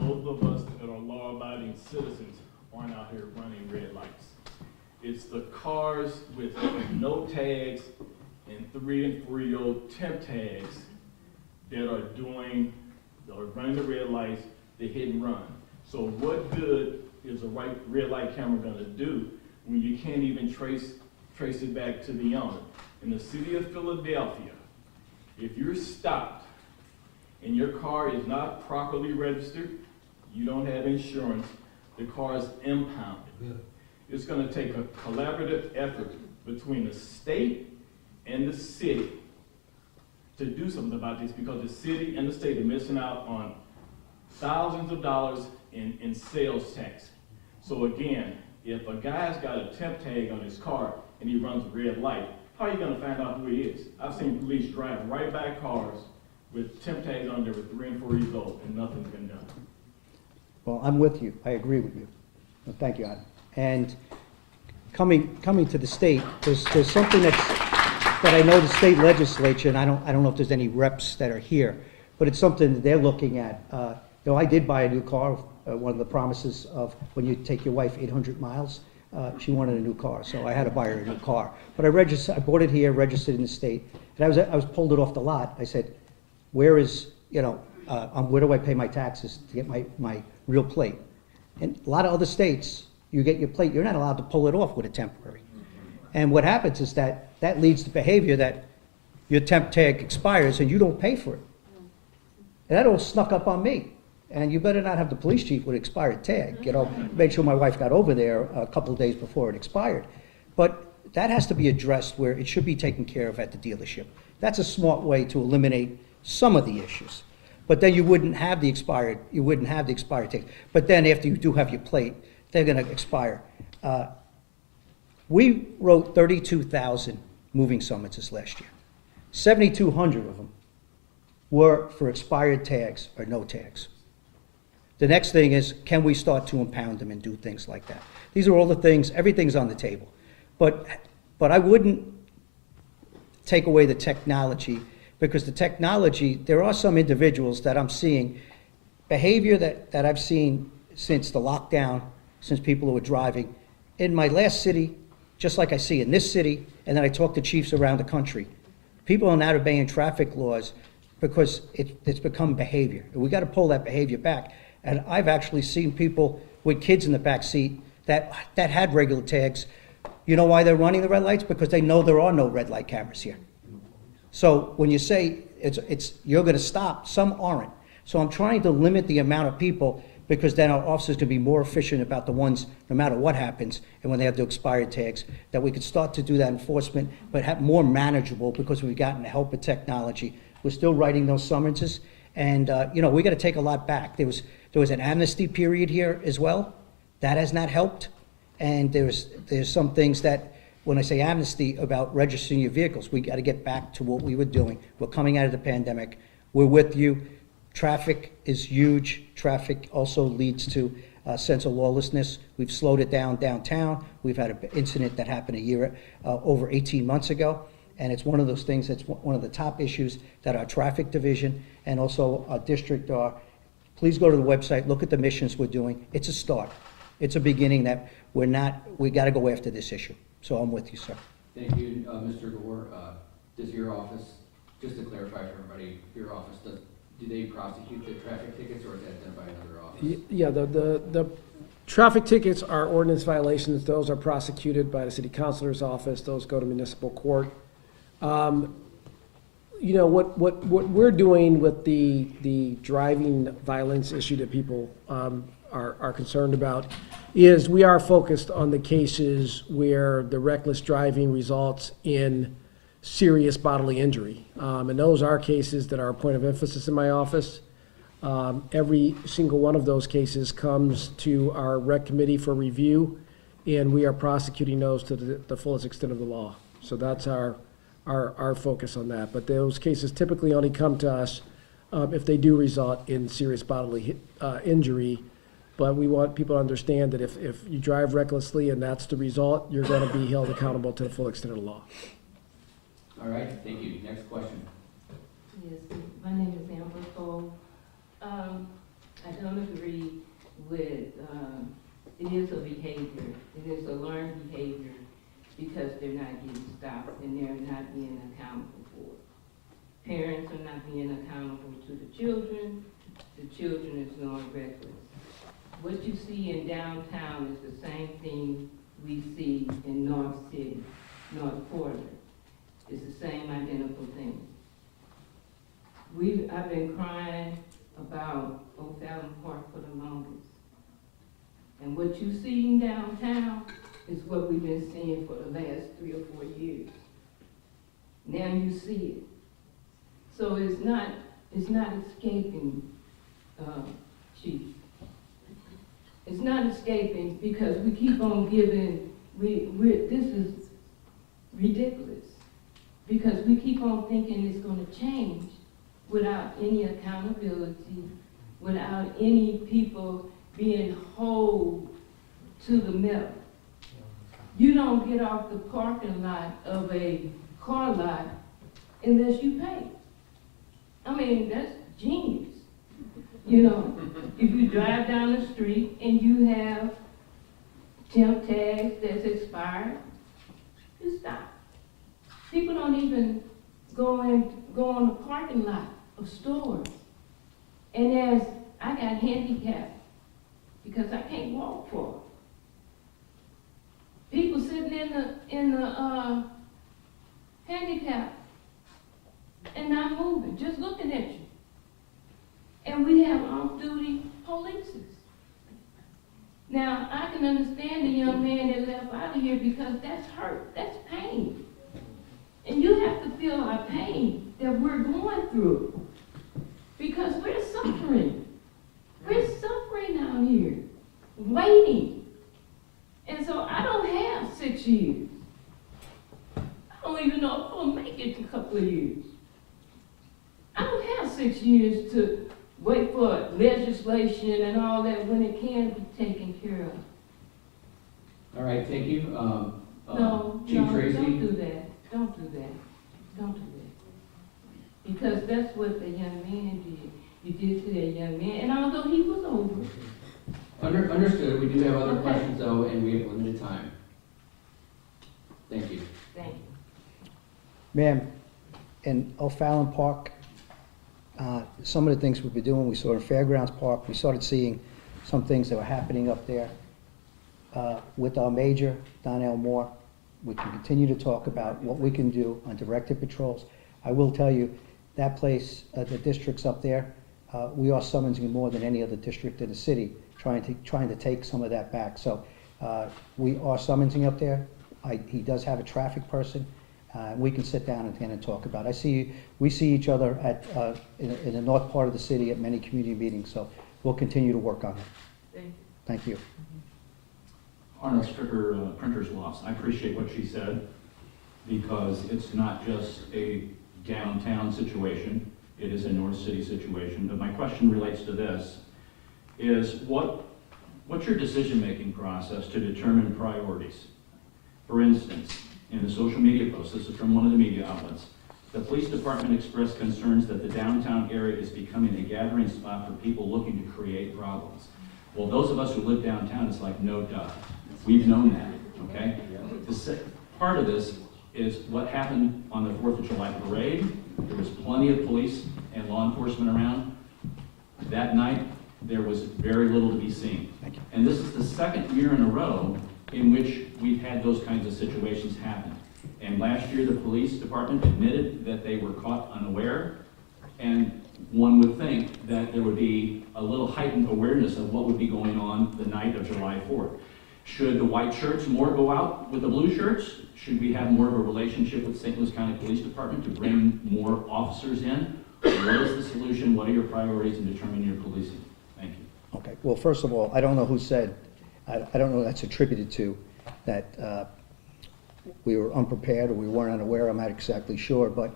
those of us that are law-abiding citizens aren't out here running red lights. It's the cars with no tags and 3 and 4-year-old temp tags that are running the red lights, the hit and run. So what good is a red light camera gonna do when you can't even trace it back to the owner? In the city of Philadelphia, if you're stopped and your car is not properly registered, you don't have insurance, the car is impounded. It's going to take a collaborative effort between the state and the city to do something about this, because the city and the state are missing out on thousands of dollars in sales tax. So again, if a guy's got a temp tag on his car and he runs a red light, how are you going to find out who he is? I've seen police drive right by cars with temp tags on there with 3 and 4 years old, and nothing's been done. Well, I'm with you. I agree with you. Well, thank you, Adam. And coming to the state, there's something that I know the state legislature, and I don't know if there's any reps that are here, but it's something that they're looking at. I did buy a new car. One of the promises of when you take your wife 800 miles, she wanted a new car, so I had to buy her a new car. But I bought it here, registered in the state, and I was pulled it off the lot. I said, where do I pay my taxes to get my real plate? And a lot of other states, you get your plate, you're not allowed to pull it off with a temporary. And what happens is that leads to behavior that your temp tag expires and you don't pay for it. And that all snuck up on me. And you better not have the police chief with expired tag, make sure my wife got over there a couple of days before it expired. But that has to be addressed where it should be taken care of at the dealership. That's a smart way to eliminate some of the issues. But then you wouldn't have the expired tag. But then after you do have your plate, they're gonna expire. We wrote 32,000 moving summonses last year. 7,200 of them were for expired tags or no tags. The next thing is, can we start to impound them and do things like that? These are all the things, everything's on the table. But I wouldn't take away the technology, because the technology, there are some individuals that I'm seeing, behavior that I've seen since the lockdown, since people who are driving. In my last city, just like I see in this city, and then I talk to chiefs around the country, people are not obeying traffic laws because it's become behavior. We got to pull that behavior back. And I've actually seen people with kids in the back seat that had regular tags. You know why they're running the red lights? Because they know there are no red light cameras here. So when you say you're going to stop, some aren't. So I'm trying to limit the amount of people, because then our officers can be more efficient about the ones, no matter what happens, and when they have the expired tags, that we could start to do that enforcement, but have more manageable, because we've gotten the help of technology. We're still writing those summonses, and we got to take a lot back. There was an amnesty period here as well. That has not helped, and there's some things that when I say amnesty about registering your vehicles, we got to get back to what we were doing. We're coming out of the pandemic. We're with you. Traffic is huge. Traffic also leads to a sense of lawlessness. We've slowed it down downtown. We've had an incident that happened over 18 months ago. And it's one of those things that's one of the top issues that our traffic division and also our district are. Please go to the website, look at the missions we're doing. It's a start. It's a beginning that we got to go after this issue. So I'm with you, sir. Thank you, Mr. Gore. Does your office, just to clarify for everybody, your office, do they prosecute the traffic tickets, or is that done by another office? Yeah, the traffic tickets are ordinance violations. Those are prosecuted by the city councilor's office. Those go to municipal court. You know, what we're doing with the driving violence issue that people are concerned about is we are focused on the cases where the reckless driving results in serious bodily injury. And those are cases that are a point of emphasis in my office. Every single one of those cases comes to our rec committee for review, and we are prosecuting those to the fullest extent of the law. So that's our focus on that. But those cases typically only come to us if they do result in serious bodily injury. But we want people to understand that if you drive recklessly and that's the result, you're going to be held accountable to the full extent of the law. All right, thank you. Next question. Yes, my name is Amber Cole. I don't agree with, it is a behavior, it is a learned behavior because they're not getting stopped and they're not being accountable for it. Parents are not being accountable to the children is going reckless. What you see in downtown is the same thing we see in North City, North Portland. It's the same identical thing. I've been crying about O'Fallon Park for the longest. And what you see in downtown is what we've been seeing for the last 3 or 4 years. Now you see it. So it's not escaping, Chief. It's not escaping because we keep on giving, this is ridiculous. Because we keep on thinking it's going to change without any accountability, without any people being held to the middle. You don't get off the parking lot of a car lot unless you pay. I mean, that's genius. You know, if you drive down the street and you have temp tags that's expired, you stop. People don't even go on the parking lot of stores. And as I got handicapped because I can't walk far. People sitting in the handicap and not moving, just looking at you. And we have off-duty police. Now, I can understand the young man that left out of here because that's hurt, that's pain. And you have to feel our pain that we're going through because we're suffering. We're suffering out here, waiting. And so I don't have 6 years. I don't even know if I'll make it in a couple of years. I don't have 6 years to wait for legislation and all that when it can be taken care of. All right, thank you. Chief No, Tracy? don't do that. Don't do that. Don't do that. Because that's what the young man did. You did to that young man, and although he was over. Understood. We do have other Okay. questions though, and we have limited time. Thank you. Thank you. Ma'am, in O'Fallon Park, some of the things we've been doing, we saw in Fairgrounds Park, we started seeing some things that were happening up there. With our major, Donnell Moore, we can continue to talk about what we can do on directed patrols. I will tell you, that place, the districts up there, we are summoning more than any other district in the city, trying to take some of that back. So we are summoning up there. He does have a traffic person. We can sit down and talk about it. We see each other in the north part of the city at many community meetings, so we'll continue to work on it. Thank you. Thank you. Arnold Stricker Printers Loss. I appreciate what she said, because it's not just a downtown situation, it is a North City situation. But my question relates to this, is what's your decision-making process to determine priorities? For instance, in the social media post, this is from one of the media outlets, the police department expressed concerns that the downtown area is becoming a gathering spot for people looking to create problems. Well, those of us who live downtown, it's like, no duh. We've known that, okay? Part of this is what happened on the 4th of July parade. There was plenty of police and law enforcement around. That night, there was very little to be seen. And this is the second year in a row in which we've had those kinds of situations happen. And last year, the police department admitted that they were caught unaware, and one would think that there would be a little heightened awareness of what would be going on the night of July 4th. Should the white shirts more go out with the blue shirts? Should we have more of a relationship with St. Louis County Police Department to bring more officers in? What is the solution? What are your priorities in determining your policing? Thank you. Okay, well, first of all, I don't know who said, I don't know who that's attributed to, that we were unprepared or we weren't unaware, I'm not exactly sure, but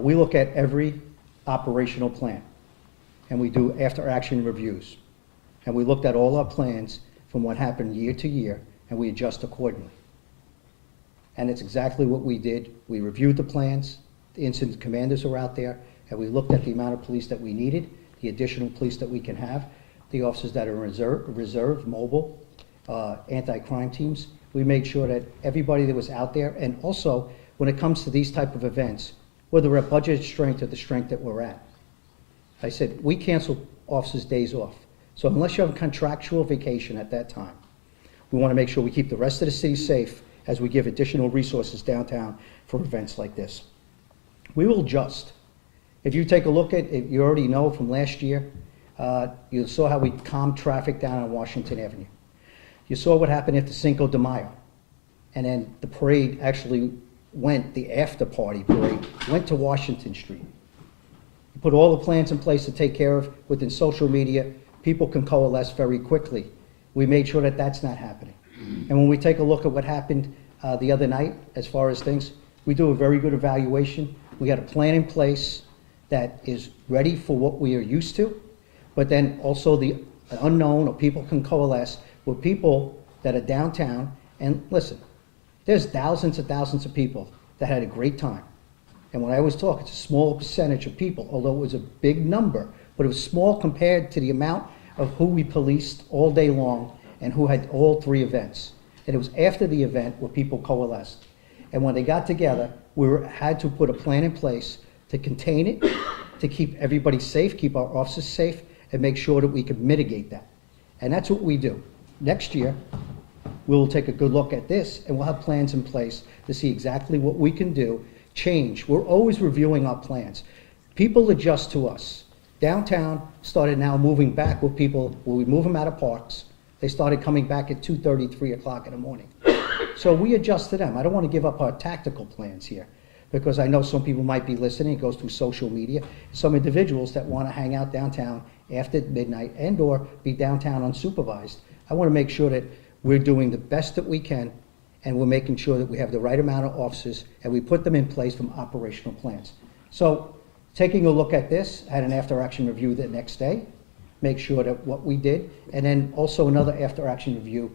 we look at every operational plan, and we do after-action reviews. And we looked at all our plans from what happened year to year, and we adjust accordingly. And it's exactly what we did. We reviewed the plans, the incident commanders are out there, and we looked at the amount of police that we needed, the additional police that we can have, the officers that are in reserve, mobile, anti-crime teams. We made sure that everybody that was out there, and also when it comes to these type of events, whether we're at budget strength or the strength that we're at, I said, we canceled officers' days off. So unless you have a contractual vacation at that time, we want to make sure we keep the rest of the city safe as we give additional resources downtown for events like this. We will adjust. If you take a look at, if you already know from last year, you saw how we calmed traffic down on Washington Avenue. You saw what happened after Cinco de Mayo. And then the parade actually went, the after-party parade, went to Washington Street. You put all the plans in place to take care of within social media. People can coalesce very quickly. We made sure that that's not happening. And when we take a look at what happened the other night, as far as things, we do a very good evaluation. We got a plan in place that is ready for what we are used to, but then also the unknown, or people can coalesce with people that are downtown. And listen, there's thousands and thousands of people that had a great time. And when I always talk, it's a small percentage of people, although it was a big number, but it was small compared to the amount of who we policed all day long and who had all three events. And it was after the event where people coalesced. And when they got together, had to put a plan in place to contain it, to keep everybody safe, keep our officers safe, and make sure that we could mitigate that. And that's what we do. Next year, we'll take a good look at this, and we'll have plans in place to see exactly what we can do, change. We're always reviewing our plans. People adjust to us. Downtown started now moving back with people, when we move them out of parks, they started coming back at 2:30, 3 o'clock in the morning. So we adjust to them. I don't want to give up our tactical plans here, because I know some people might be listening. It goes through social media. Some individuals that want to hang out downtown after midnight and or be downtown unsupervised. I want to make sure that we're doing the best that we can, and we're making sure that we have the right amount of officers, and we put them in place from operational plans. So taking a look at this, I had an after-action review the next day, make sure that what we did, and then also another after-action review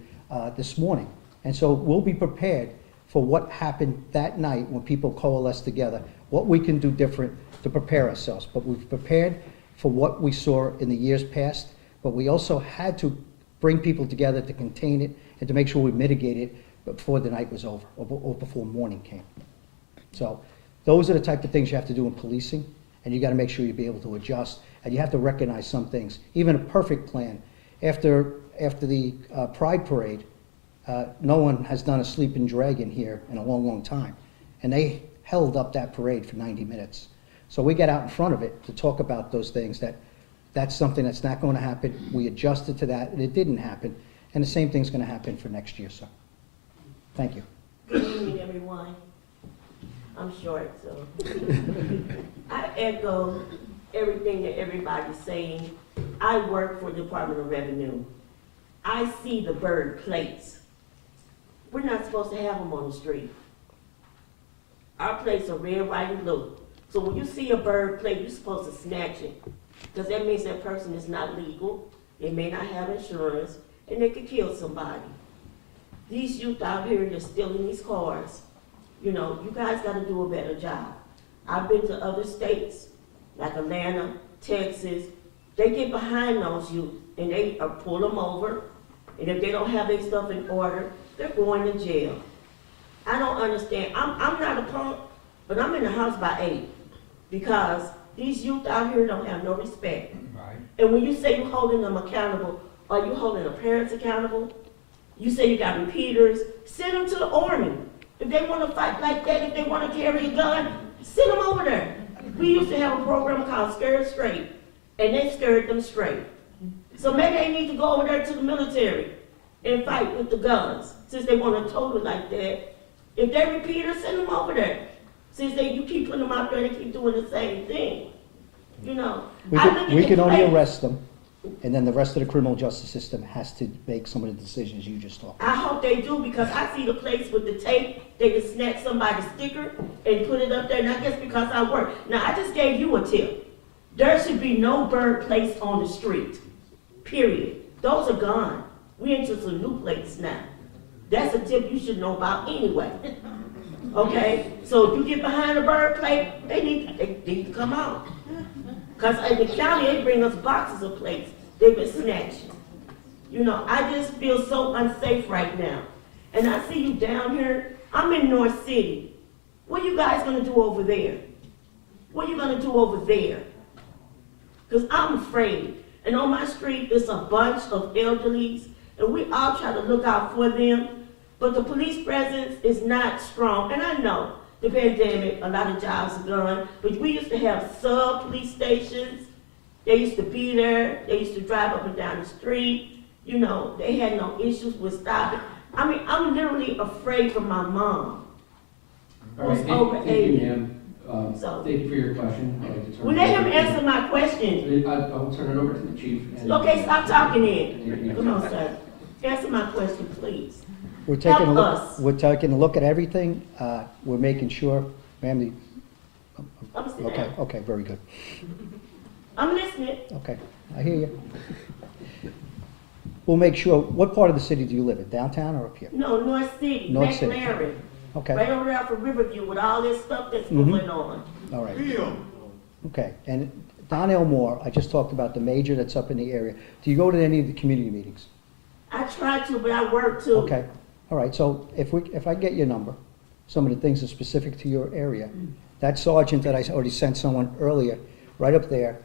this morning. And so we'll be prepared for what happened that night when people coalesced together, what we can do different to prepare ourselves. But we've prepared for what we saw in the years past, but we also had to bring people together to contain it and to make sure we mitigate it before the night was over, or before morning came. So those are the type of things you have to do in policing, and you got to make sure you be able to adjust, and you have to recognize some things. Even a perfect plan, after the Pride Parade, no one has done a sleeping dragon here in a long, long time, and they held up that parade for 90 minutes. So we got out in front of it to talk about those things, that's something that's not going to happen. We adjusted to that, and it didn't happen, and the same thing's going to happen for next year, so thank you. Good evening, everyone. I'm short, so I echo everything that everybody's saying. I work for the Department of Revenue. I see the bird plates we're not supposed to have them on the street. Our plates are red, white, and blue. So when you see a bird plate, you're supposed to snatch it. Because that means that person is not legal, they may not have insurance, and they could kill somebody. These youth out here, they're stealing these cars. You know, you guys gotta do a better job. I've been to other states, like Atlanta, Texas. They get behind those youth, and they pull them over, and if they don't have their stuff in order, they're going to jail. I don't understand. I'm not a punk, but I'm in the house by 8 because these youth out here don't have no respect. Right. And when you say you're holding them accountable, are you holding the parents accountable? You say you got repeaters, send them to the Army. If they want to fight like that, if they want to carry a gun, send them over there. We used to have a program called Scared Straight, and they scared them straight. So maybe they need to go over there to the military and fight with the guns, since they want to total like that. If they're repeaters, send them over there. Since you keep putting them out there, they keep doing the same thing. You know, We can only arrest them, and then the rest of the criminal justice system has to make some of the decisions you just talked about. I hope they do, because I see the place with the tape, they can snatch somebody's sticker and put it up there, and I guess because I work. Now, I just gave you a tip. There should be no bird placed on the street, period. Those are gone. We into some new plates now. That's a tip you should know about anyway. Okay? So if you get behind a bird plate, they need to come out. Because in the county, they bring us boxes of plates. They've been snatching. You know, I just feel so unsafe right now. And I see you down here. I'm in North City. What are you guys going to do over there? What are you going to do over there? Because I'm afraid. And on my street, there's a bunch of elderlies, and we all try to look out for them. But the police presence is not strong. And I know the pandemic, a lot of jobs are gone, but we used to have sub-police stations. They used to be there. They used to drive up and down the street. You know, they had no issues with stopping. I mean, I'm literally afraid for my mom, All right, who's over thank you, 80. ma'am. So- Thank you for your question. I'd like to turn Will it let over him to- answer my question? I'll turn it over to the chief. and- Okay, stop talking and you then. can Come on, answer. sir. Answer my question, please. We're taking a Help look, us. we're taking a look at everything. We're making sure, ma'am, I'm sitting okay, down. okay, very good. I'm listening. Okay, I hear you. We'll make sure, what part of the city do you live in, downtown or up here? No, North City, North City. McLaren. Okay. Right over there for Riverview with all this stuff that's Mhm. going on. All right. Okay, and Donnell Moore, I just talked about the major that's up in the area. Do you go to any of the community meetings? I try to, but I work too. Okay, all right, so if I get your number, some of the things that are specific to your area, that sergeant that I already sent someone earlier, right up there,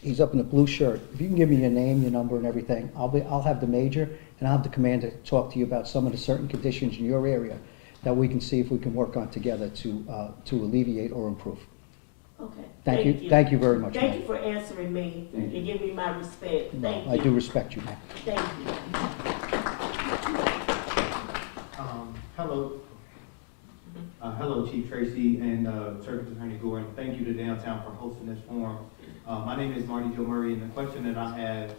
he's up in the blue shirt. If you can give me your name, your number and everything, I'll have the major and I'll have the commander talk to you about some of the certain conditions in your area that we can see if we can work on together to alleviate or improve. Okay. Thank you very much, Thank ma'am. you for answering me Thank and giving me my respect. Thank you. I do respect you, ma'am. Thank you. Hello. Hello, Chief Tracy and Circuit Attorney Gordon. Thank you to Downtown for hosting this forum. My name is Marty Joe Murray, and the question that I have,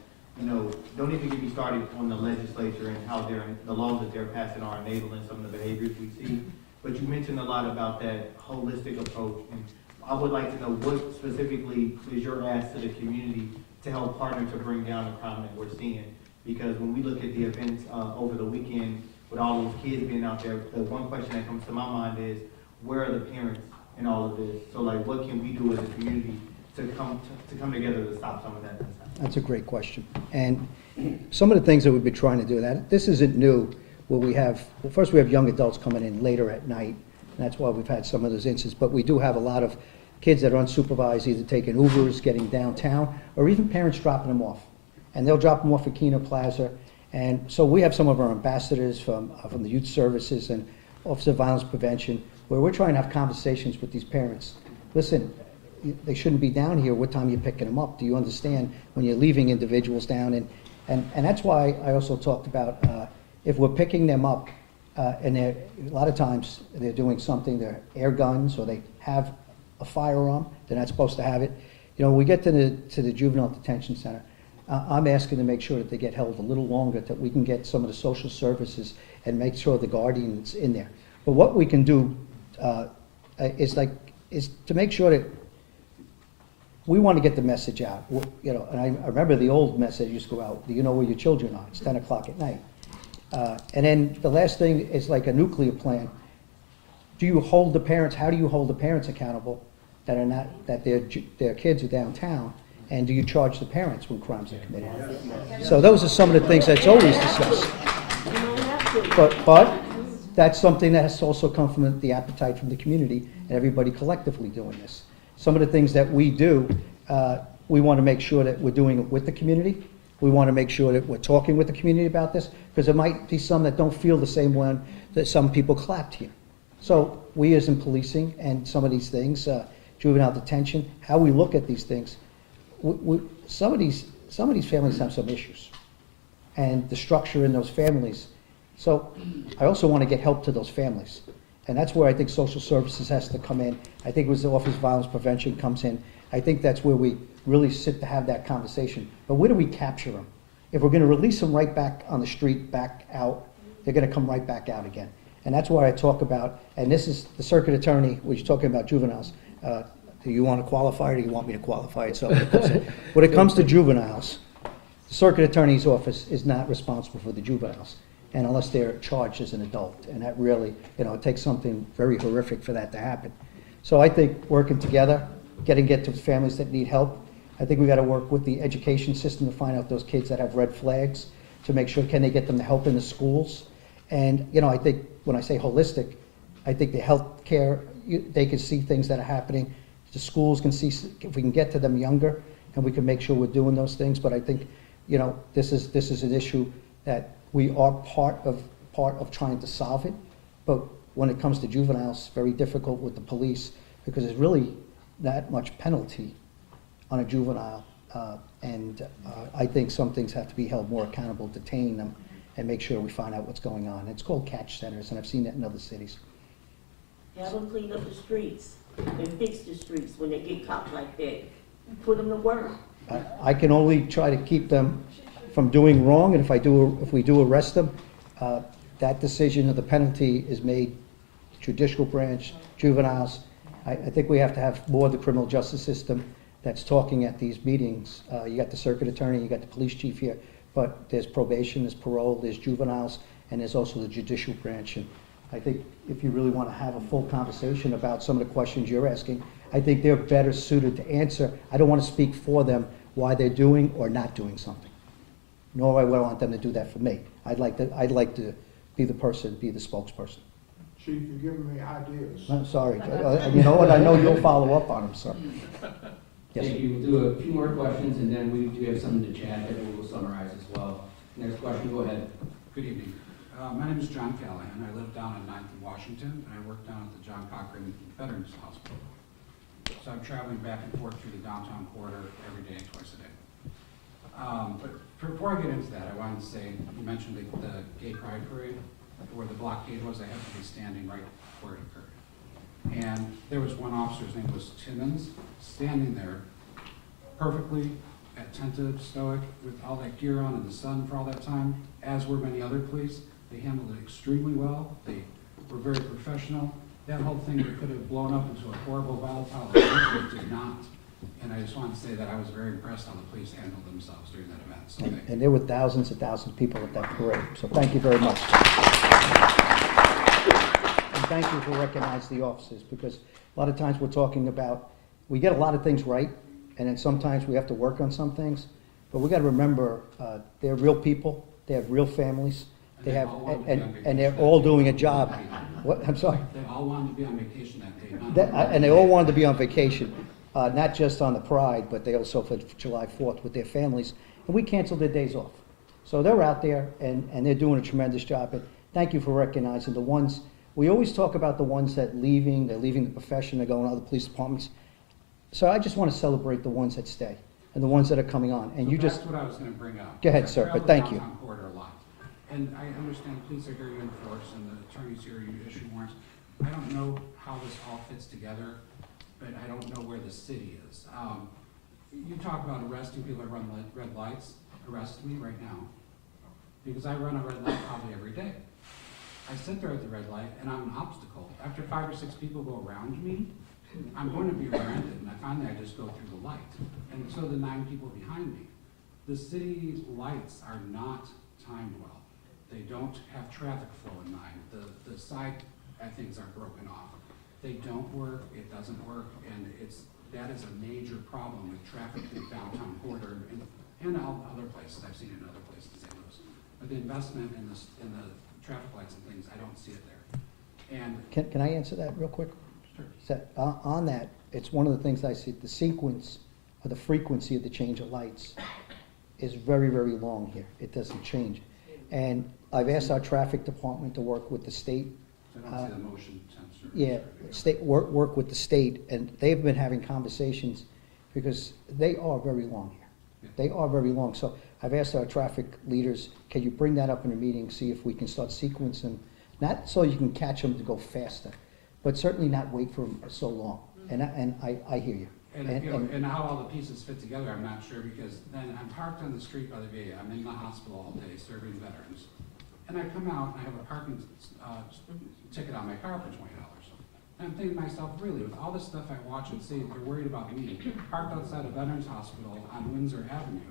don't even get me started on the legislature and how the laws that they're passing are enabling some of the behaviors we see. But you mentioned a lot about that holistic approach, and I would like to know what specifically is your ask to the community to help partner to bring down the crime that we're seeing. Because when we look at the events over the weekend, with all those kids being out there, the one question that comes to my mind is, where are the parents in all of this? So like, what can we do as a community to come together to stop some of that? That's a great question. And some of the things that we've been trying to do, that this isn't new, where we have, well, first we have young adults coming in later at night, and that's why we've had some of those incidents, but we do have a lot of kids that are unsupervised, either taking Ubers, getting downtown, or even parents dropping them off. And they'll drop them off at Kena Plaza. And so we have some of our ambassadors from the youth services and Office of Violence Prevention, where we're trying to have conversations with these parents. Listen, they shouldn't be down here. What time are you picking them up? Do you understand when you're leaving individuals down? And that's why I also talked about if we're picking them up, and a lot of times they're doing something, they're air guns or they have a firearm, they're not supposed to have it. We get to the juvenile detention center. I'm asking to make sure that they get held a little longer, that we can get some of the social services and make sure the guardian's in there. But what we can do is to make sure that we want to get the message out. You know, and I remember the old message used to go out, do you know where your children are? It's 10 o'clock at night. And then the last thing is like a nuclear plant. Do you hold the parents, how do you hold the parents accountable that are not, that their kids are downtown? And do you charge the parents when crimes are committed? So those are some of the things that's always discussed. But that's something that has to also come from the appetite from the community and everybody collectively doing this. Some of the things that we do, we want to make sure that we're doing it with the community. We want to make sure that we're talking with the community about this, because there might be some that don't feel the same way that some people clapped here. So we as in policing and some of these things, juvenile detention, how we look at these things, some of these families have some issues, and the structure in those families. So I also want to get help to those families, and that's where I think social services has to come in. I think it was the Office of Violence Prevention comes in. I think that's where we really sit to have that conversation. But where do we capture them? If we're going to release them right back on the street, back out, they're going to come right back out again. And that's why I talk about, and this is the circuit attorney, which is talking about juveniles. Do you want to qualify it, or do you want me to qualify it? So when it comes to juveniles, the circuit attorney's office is not responsible for the juveniles, and unless they're charged as an adult. And that really, you know, it takes something very horrific for that to happen. So I think working together, get to families that need help. I think we got to work with the education system to find out those kids that have red flags, to make sure, can they get them the help in the schools? And, you know, I think when I say holistic, I think the health care, they can see things that are happening. The schools can see, if we can get to them younger, and we can make sure we're doing those things. But I think, you know, this is an issue that we are part of trying to solve it. But when it comes to juveniles, very difficult with the police, because there's really not much penalty on a juvenile. I think some things have to be held more accountable, detain them, and make sure we find out what's going on. It's called catch centers, and I've seen that in other cities. Have them clean up the streets and fix the streets when they get caught like that. Put them to work. I can only try to keep them from doing wrong, and if we do arrest them, that decision of the penalty is made judicial branch, juveniles. I think we have to have more of the criminal justice system that's talking at these meetings. You got the circuit attorney, you got the police chief here, but there's probation, there's parole, there's juveniles, and there's also the judicial branch. And I think if you really want to have a full conversation about some of the questions you're asking, I think they're better suited to answer. I don't want to speak for them why they're doing or not doing something, nor I want them to do that for me. I'd like to be the person, be the spokesperson. Chief, you're giving me ideas. I'm sorry. You know what? I know you'll follow up on them, sir. Yes, Thank you. We'll do a few more questions, and then we do have something to chat that we will summarize as well. Next question, go ahead. Good evening. My name is John Callahan. I live down in 9th and Washington, and I work down at the John Cochran Veterans Hospital. So I'm traveling back and forth through the downtown corridor every day, twice a day. But before I get into that, I wanted to say, you mentioned the gay pride parade, where the blockade was. I happened to be standing right where it occurred. And there was one officer, his name was Timmons, standing there perfectly attentive, stoic, with all that gear on in the sun for all that time, as were many other police. They handled it extremely well. They were very professional. That whole thing that could have blown up into a horrible, volatile event, it did not. And I just wanted to say that I was very impressed how the police handled themselves during that event. So and there were thousands and thousands of people at that parade. So thank you very much. And thank you for recognizing the officers, because a lot of times we're talking about, we get a lot of things right, and then sometimes we have to work on some things. But we got to remember, they're real people. They have real families. They have, and they're all doing a job. What? I'm sorry. They all wanted to be on vacation that day. And they all wanted to be on vacation, not just on the Pride, but they also for July 4th with their families. And we canceled their days off. So they're out there, and they're doing a tremendous job. And thank you for recognizing the ones. We always talk about the ones that they're leaving the profession, they're going to other police departments. So I just want to celebrate the ones that stay and the ones that are coming on. And so you that's just. What I was going to bring up. Go ahead, sir, but thank you. Corridor a lot. And I understand police are here to enforce, and the attorneys here you issue warrants. I don't know how this all fits together, but I don't know where the city is. you talk about arresting people that run red lights, arrest me right now. Because I run a red light probably every day. I sit there at the red light and I'm an obstacle. After 5 or 6 people go around me, I'm going to be rear-ended, and finally I just go through the light. And so the 9 people behind me. The city lights are not timed well. They don't have traffic flow in mind. The side things are broken off. They don't work, it doesn't work, and that is a major problem with traffic in the downtown corridor and other places. I've seen it in other places in St. Louis. But the investment in the traffic lights and things, I don't see it there. And Can I answer that real quick? Sure. So, on that, it's one of the things I see, the sequence or the frequency of the change of lights is very, very long here. It doesn't change. And I've asked our traffic department to work with the state. I don't see the motion sensor. Yeah, work with the state, and they've been having conversations because they are very long here. Yeah. They are very long. So I've asked our traffic leaders, can you bring that up in a meeting, see if we can start sequencing, not so you can catch them to go faster, but certainly not wait for them so long. And I hear you. And how all the pieces fit together, I'm not sure, because then I'm parked on the street by the VA. I'm in the hospital all day serving veterans. And I come out and I have a parking ticket on my car for $20. And I'm thinking to myself, really, with all this stuff I watch and see, they're worried about me. Parked outside a veterans hospital on Windsor Avenue,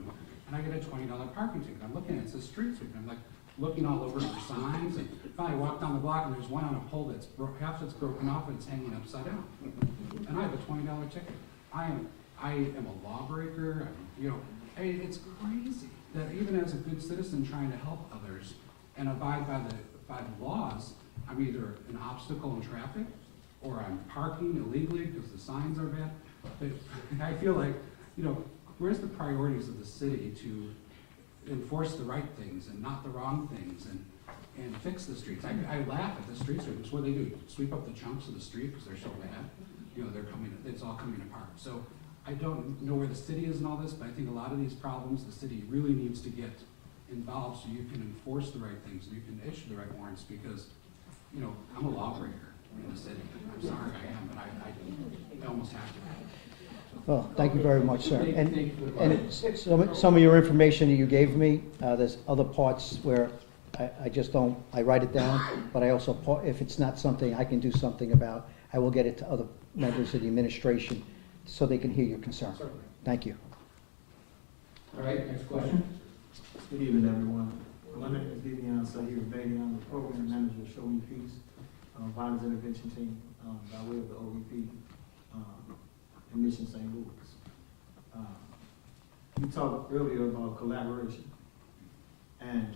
and I get a $20 parking ticket. I'm looking at it, it says street sweep. I'm like looking all over for signs, and finally I walk down the block and there's one on a pole that's half it's broken off and it's hanging upside down. And I have a $20 ticket. I am a lawbreaker. It's crazy that even as a good citizen trying to help others and abide by the laws, I'm either an obstacle in traffic or I'm parking illegally because the signs are bad. I feel like, where's the priorities of the city to enforce the right things and not the wrong things and fix the streets? I laugh at the street sweepers. What do they do? Sweep up the chunks of the street because they're so bad. It's all coming apart. So I don't know where the city is in all this, but I think a lot of these problems, the city really needs to get involved so you can enforce the right things, and you can issue the right warrants, because, I'm a lawbreaker in the city. I'm sorry I am, but I almost have to. Well, thank you very much, sir. And some of your information that you gave me, there's other parts where I just don't, I write it down, but I also, if it's not something I can do something about, I will get it to other members of the administration so they can hear your concern. Certainly. Thank you. All right, next question. Good evening, everyone. My name is Vivian Sahir Bailey. I'm the program manager of Show Me Peace, Violence Intervention Team, by way of the OVP in Mission St. Louis. You talked earlier about collaboration, and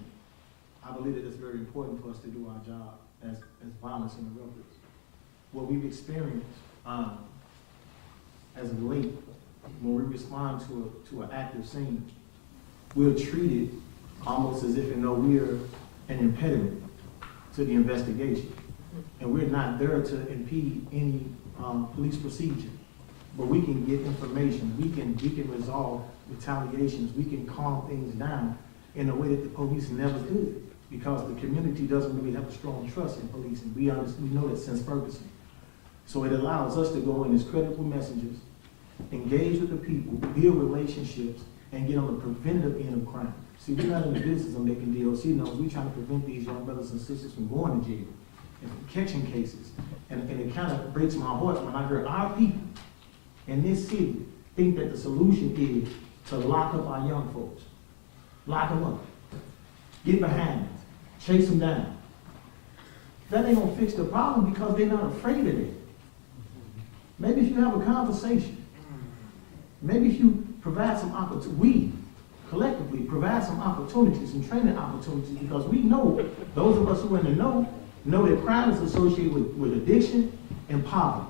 I believe that it's very important for us to do our job as violence interrupters. What we've experienced as of late, when we respond to an active scene, we're treated almost as if we're an impediment to the investigation. And we're not there to impede any police procedure. But we can get information, we can resolve retaliations, we can calm things down in a way that the police never could, because the community doesn't really have a strong trust in policing. We know that since Ferguson. So it allows us to go in as credible messengers, engage with the people, build relationships, and get on the preventative end of crime. See, we're not in the business of making deals. We're trying to prevent these young brothers and sisters from going to jail and from catching cases. And it kind of breaks my heart when I hear our people in this city think that the solution is to lock up our young folks. Lock them up. Get behind them. Chase them down. That ain't gonna fix the problem because they're not afraid of it. Maybe if you have a conversation, maybe if you provide some opportunities, we collectively provide some opportunities, some training opportunities, because we know, those of us who are in the know that crime is associated with addiction and poverty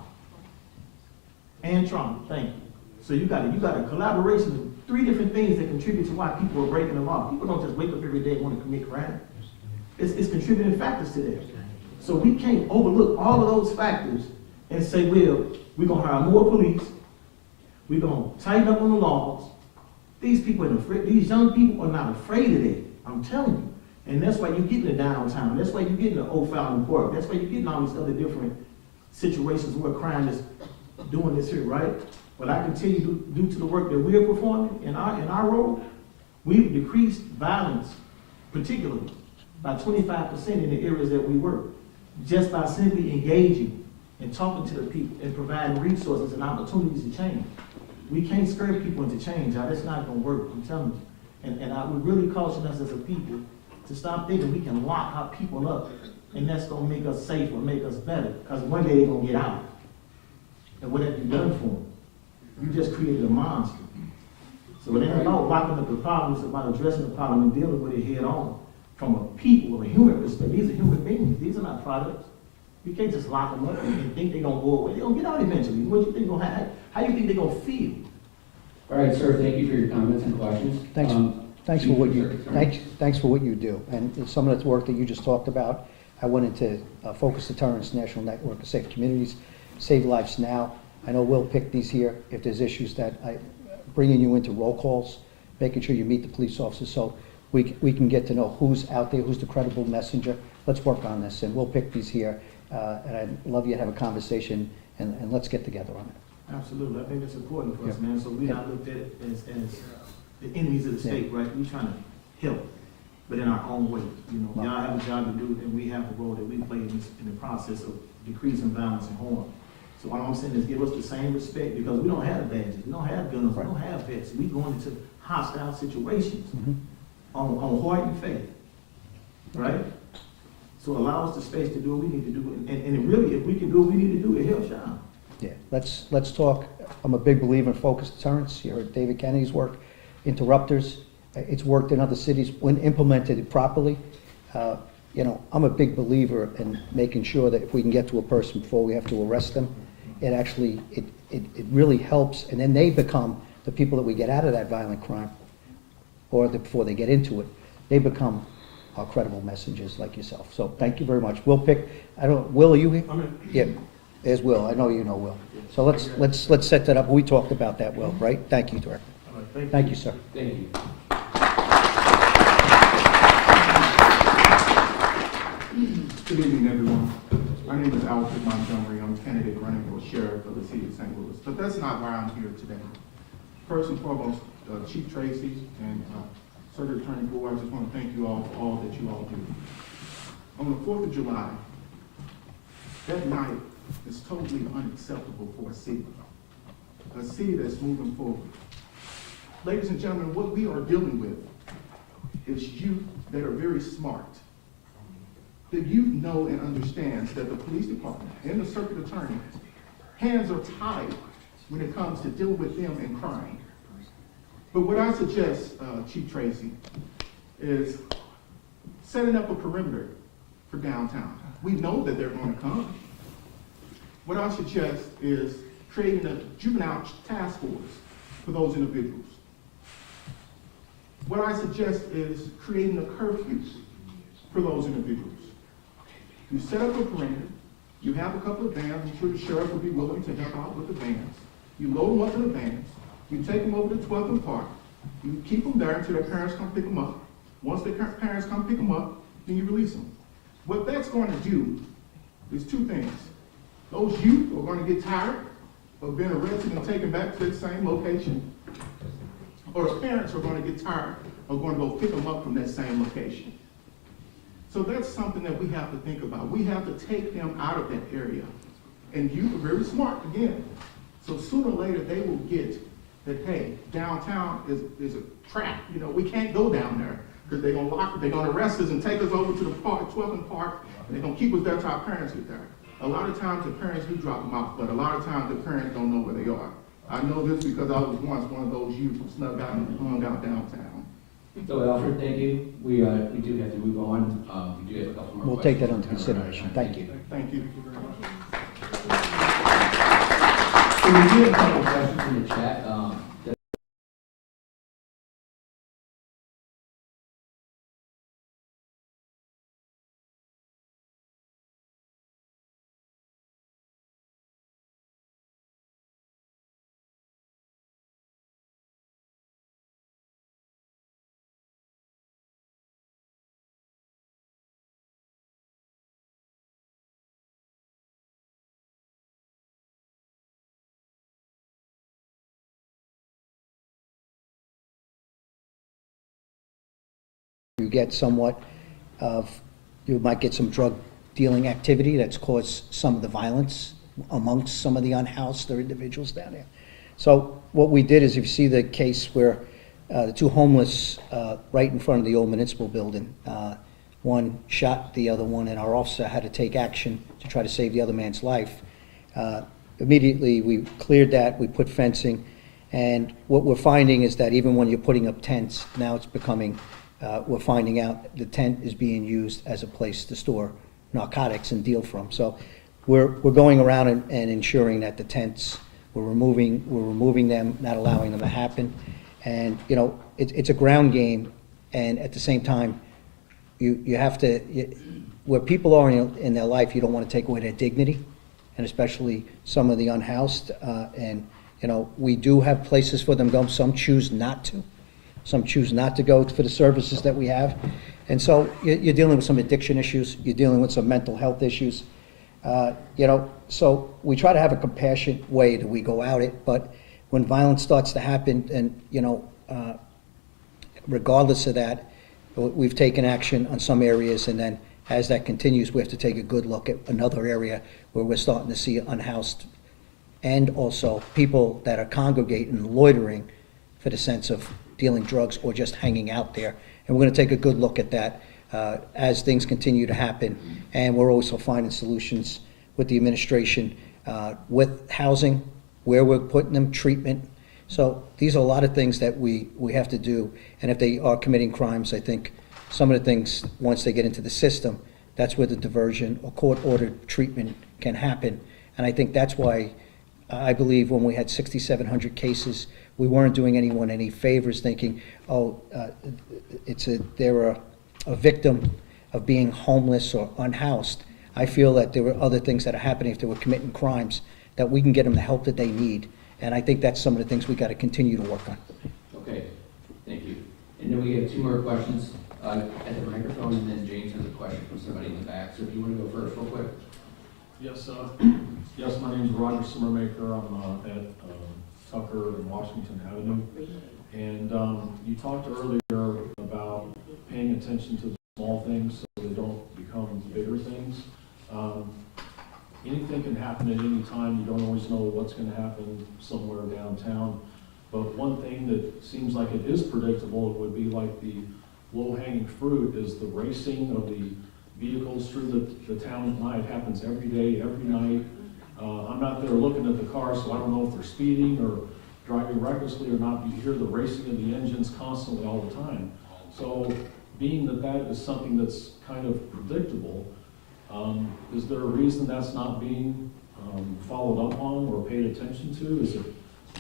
and trauma. Thank you. So you got a collaboration of 3 different things that contribute to why people are breaking the law. People don't just wake up every day and want to commit crime. It's contributing factors to that. So we can't overlook all of those factors and say, well, we're going to hire more police, we're going to tighten up on the laws. These young people are not afraid of that. I'm telling you. And that's why you get in the downtown. That's why you get in the Old Fountain Park. That's why you get in all these other different situations where crime is doing this here, right? But I can tell you, due to the work that we are performing in our role, we've decreased violence, particularly by 25% in the areas that we work, just by simply engaging and talking to the people and providing resources and opportunities to change. We can't scare people into change. That's not gonna work, I'm telling you. And I would really caution us as a people to stop thinking we can lock our people up and that's gonna make us safer, make us better, because one day they're gonna get out. And what have you done for them? You just created a monster. So it ain't about locking up the problems, it's about addressing the problem and dealing with it head on. From a people, a human perspective, these are human beings, these are not products. You can't just lock them up and think they're gonna go away. They're gonna get out eventually. What do you think gonna happen? How do you think they're gonna feel? All right, sir, thank you for your comments and questions. Thanks, thanks for what you, thanks for what you do. And some of the work that you just talked about, I went into Focus Deterrence National Network of Safe Communities, Save Lives Now. I know we'll pick these here if there's issues that bringing you into roll calls, making sure you meet the police officers so we can get to know who's out there, who's the credible messenger. Let's work on this and we'll pick these here. And I'd love you to have a conversation and let's get together on it. Absolutely, I think it's important for us, Yeah. man, so we're not looked at it as the enemies of the state, right? We're trying to help, but in our own way, you know. Y'all have a job to do, and we have a role that we play in the process of decreasing violence and harm. So all I'm saying is give us the same respect, because we don't have badges, we don't have guns, we don't have vets. We going into hostile situations on heart and faith, right? So allow us the space to do what we need to do, and really, if we can do what we need to do, it helps y'all. Yeah, let's talk. I'm a big believer in focus deterrence. You heard David Kennedy's work. Interrupters, it's worked in other cities when implemented properly. You know, I'm a big believer in making sure that if we can get to a person before we have to arrest them, it actually, it really helps, and then they become the people that we get out of that violent crime, or before they get into it, they become our credible messengers like yourself. So thank you very much. We'll pick, Will, are you here? Yeah. There's Will, I know you know Will. So let's set that up. We talked about that, Will, right? Thank you, Director. Thank you, sir. Thank you. Good evening, everyone. My name is Alfred Montgomery. I'm a candidate running for sheriff of the city of St. Louis. But that's not why I'm here today. First and foremost, Chief Tracy and Circuit Attorney Gore, I just want to thank you all for all that you all do. On the 4th of July, that night is totally unacceptable for a city that's moving forward. Ladies and gentlemen, what we are dealing with is youth that are very smart. The youth know and understands that the police department and the circuit attorney, hands are tied when it comes to dealing with them and crime. But what I suggest, Chief Tracy, is setting up a perimeter for downtown. We know that they're going to come. What I suggest is creating a juvenile task force for those individuals. What I suggest is creating a curfew for those individuals. You set up a perimeter, you have a couple of vans, I'm sure the sheriff will be willing to help out with the vans. You load them up in the vans, you take them over to 12th and Park, you keep them there until their parents come pick them up. Once their parents come pick them up, then you release them. What that's going to do is two things. Those youth are going to get tired of being arrested and taken back to the same location, or the parents are going to get tired of going to go pick them up from that same location. So that's something that we have to think about. We have to take them out of that area. And youth are very smart, again. So sooner or later, they will get that, hey, downtown is a trap. You know, we can't go down there because they're going to lock, they're going to arrest us and take us over to the park, 12th and Park, and they're going to keep us there till our parents get there. A lot of times the parents do drop them off, but a lot of times the parents don't know where they are. I know this because I was once one of those youth who snuck out and hung out downtown. So Alfred, thank you. We do have to move on. We do have a couple more We'll questions. take that into consideration. Thank you. Thank you. So we do have a couple of questions in the chat. you get somewhat of, you might get some drug dealing activity that's caused some of the violence amongst some of the unhoused or individuals down there. So what we did is, if you see the case where the two homeless right in front of the old municipal building, one shot the other one, and our officer had to take action to try to save the other man's life. Immediately, we cleared that, we put fencing, and what we're finding is that even when you're putting up tents, now it's becoming, we're finding out the tent is being used as a place to store narcotics and deal from. So we're going around and ensuring that the tents, we're removing them, not allowing them to happen. And, you know, it's a ground game, and at the same time, you have to, where people are in their life, you don't want to take away their dignity, and especially some of the unhoused. And, you know, we do have places for them to go. Some choose not to. Some choose not to go for the services that we have. And so you're dealing with some addiction issues. You're dealing with some mental health issues. You know, so we try to have a compassionate way that we go out it, but when violence starts to happen, and, you know, regardless of that, we've taken action on some areas, and then as that continues, we have to take a good look at another area where we're starting to see unhoused and also people that are congregating, loitering for the sense of dealing drugs or just hanging out there. And we're going to take a good look at that as things continue to happen. And we're also finding solutions with the administration, with housing, where we're putting them, treatment. So these are a lot of things that we have to do. And if they are committing crimes, I think some of the things, once they get into the system, that's where the diversion or court-ordered treatment can happen. And I think that's why I believe when we had 6,700 cases, we weren't doing anyone any favors thinking, oh, they're a victim of being homeless or unhoused. I feel that there were other things that are happening if they were committing crimes, that we can get them the help that they need. And I think that's some of the things we got to continue to work on. Okay, thank you. And then we have two more questions at the microphone, and then James has a question from somebody in the back. So if you want to go first real quick. Yes, yes, my name is Roger Simmermaker. I'm at Tucker and Washington Avenue. And you talked earlier about paying attention to the small things so they don't become bigger things. Anything can happen at any time. You don't always know what's going to happen somewhere downtown. But one thing that seems like it is predictable would be like the low-hanging fruit is the racing of the vehicles through the town at night. It happens every day, every night. I'm not there looking at the cars, so I don't know if they're speeding or driving recklessly or not. You hear the racing of the engines constantly all the time. So being that that is something that's kind of predictable, is there a reason that's not being followed up on or paid attention to? Is it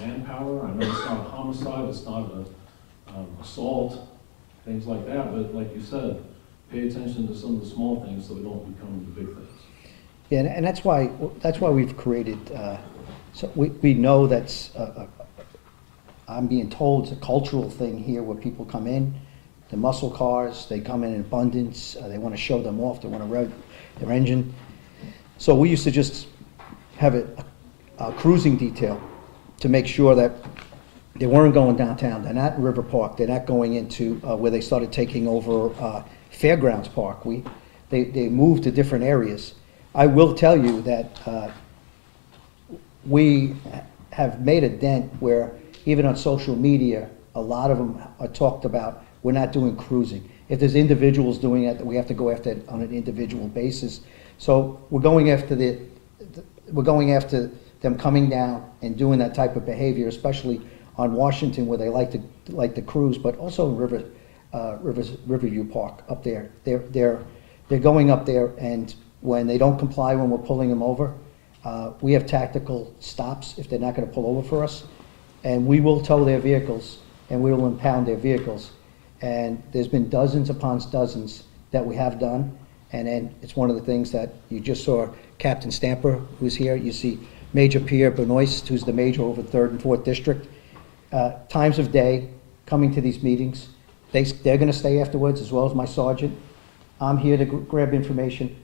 manpower? I know it's not a homicide, it's not an assault, things like that, but like you said, pay attention to some of the small things so they don't become the big things. Yeah, and that's why we've created, so we know that's, I'm being told it's a cultural thing here where people come in, the muscle cars, they come in abundance, they want to show them off, they want to rev their engine. So we used to just have a cruising detail to make sure that they weren't going downtown, they're not in River Park, they're not going into where they started taking over Fairgrounds Park. They moved to different areas. I will tell you that we have made a dent where even on social media, a lot of them are talked about, we're not doing cruising. If there's individuals doing it, we have to go after it on an individual basis. So we're going after them coming down and doing that type of behavior, especially on Washington where they like to cruise, but also in Riverview Park up there. They're going up there, and when they don't comply when we're pulling them over, we have tactical stops if they're not going to pull over for us, and we will tow their vehicles and we will impound their vehicles. And there's been dozens upon dozens that we have done, and then it's one of the things that you just saw Captain Stamper, who's here. You see Major Pierre Benoist, who's the major over 3rd and 4th District. Times of day, coming to these meetings. They're going to stay afterwards, as well as my sergeant. I'm here to grab information.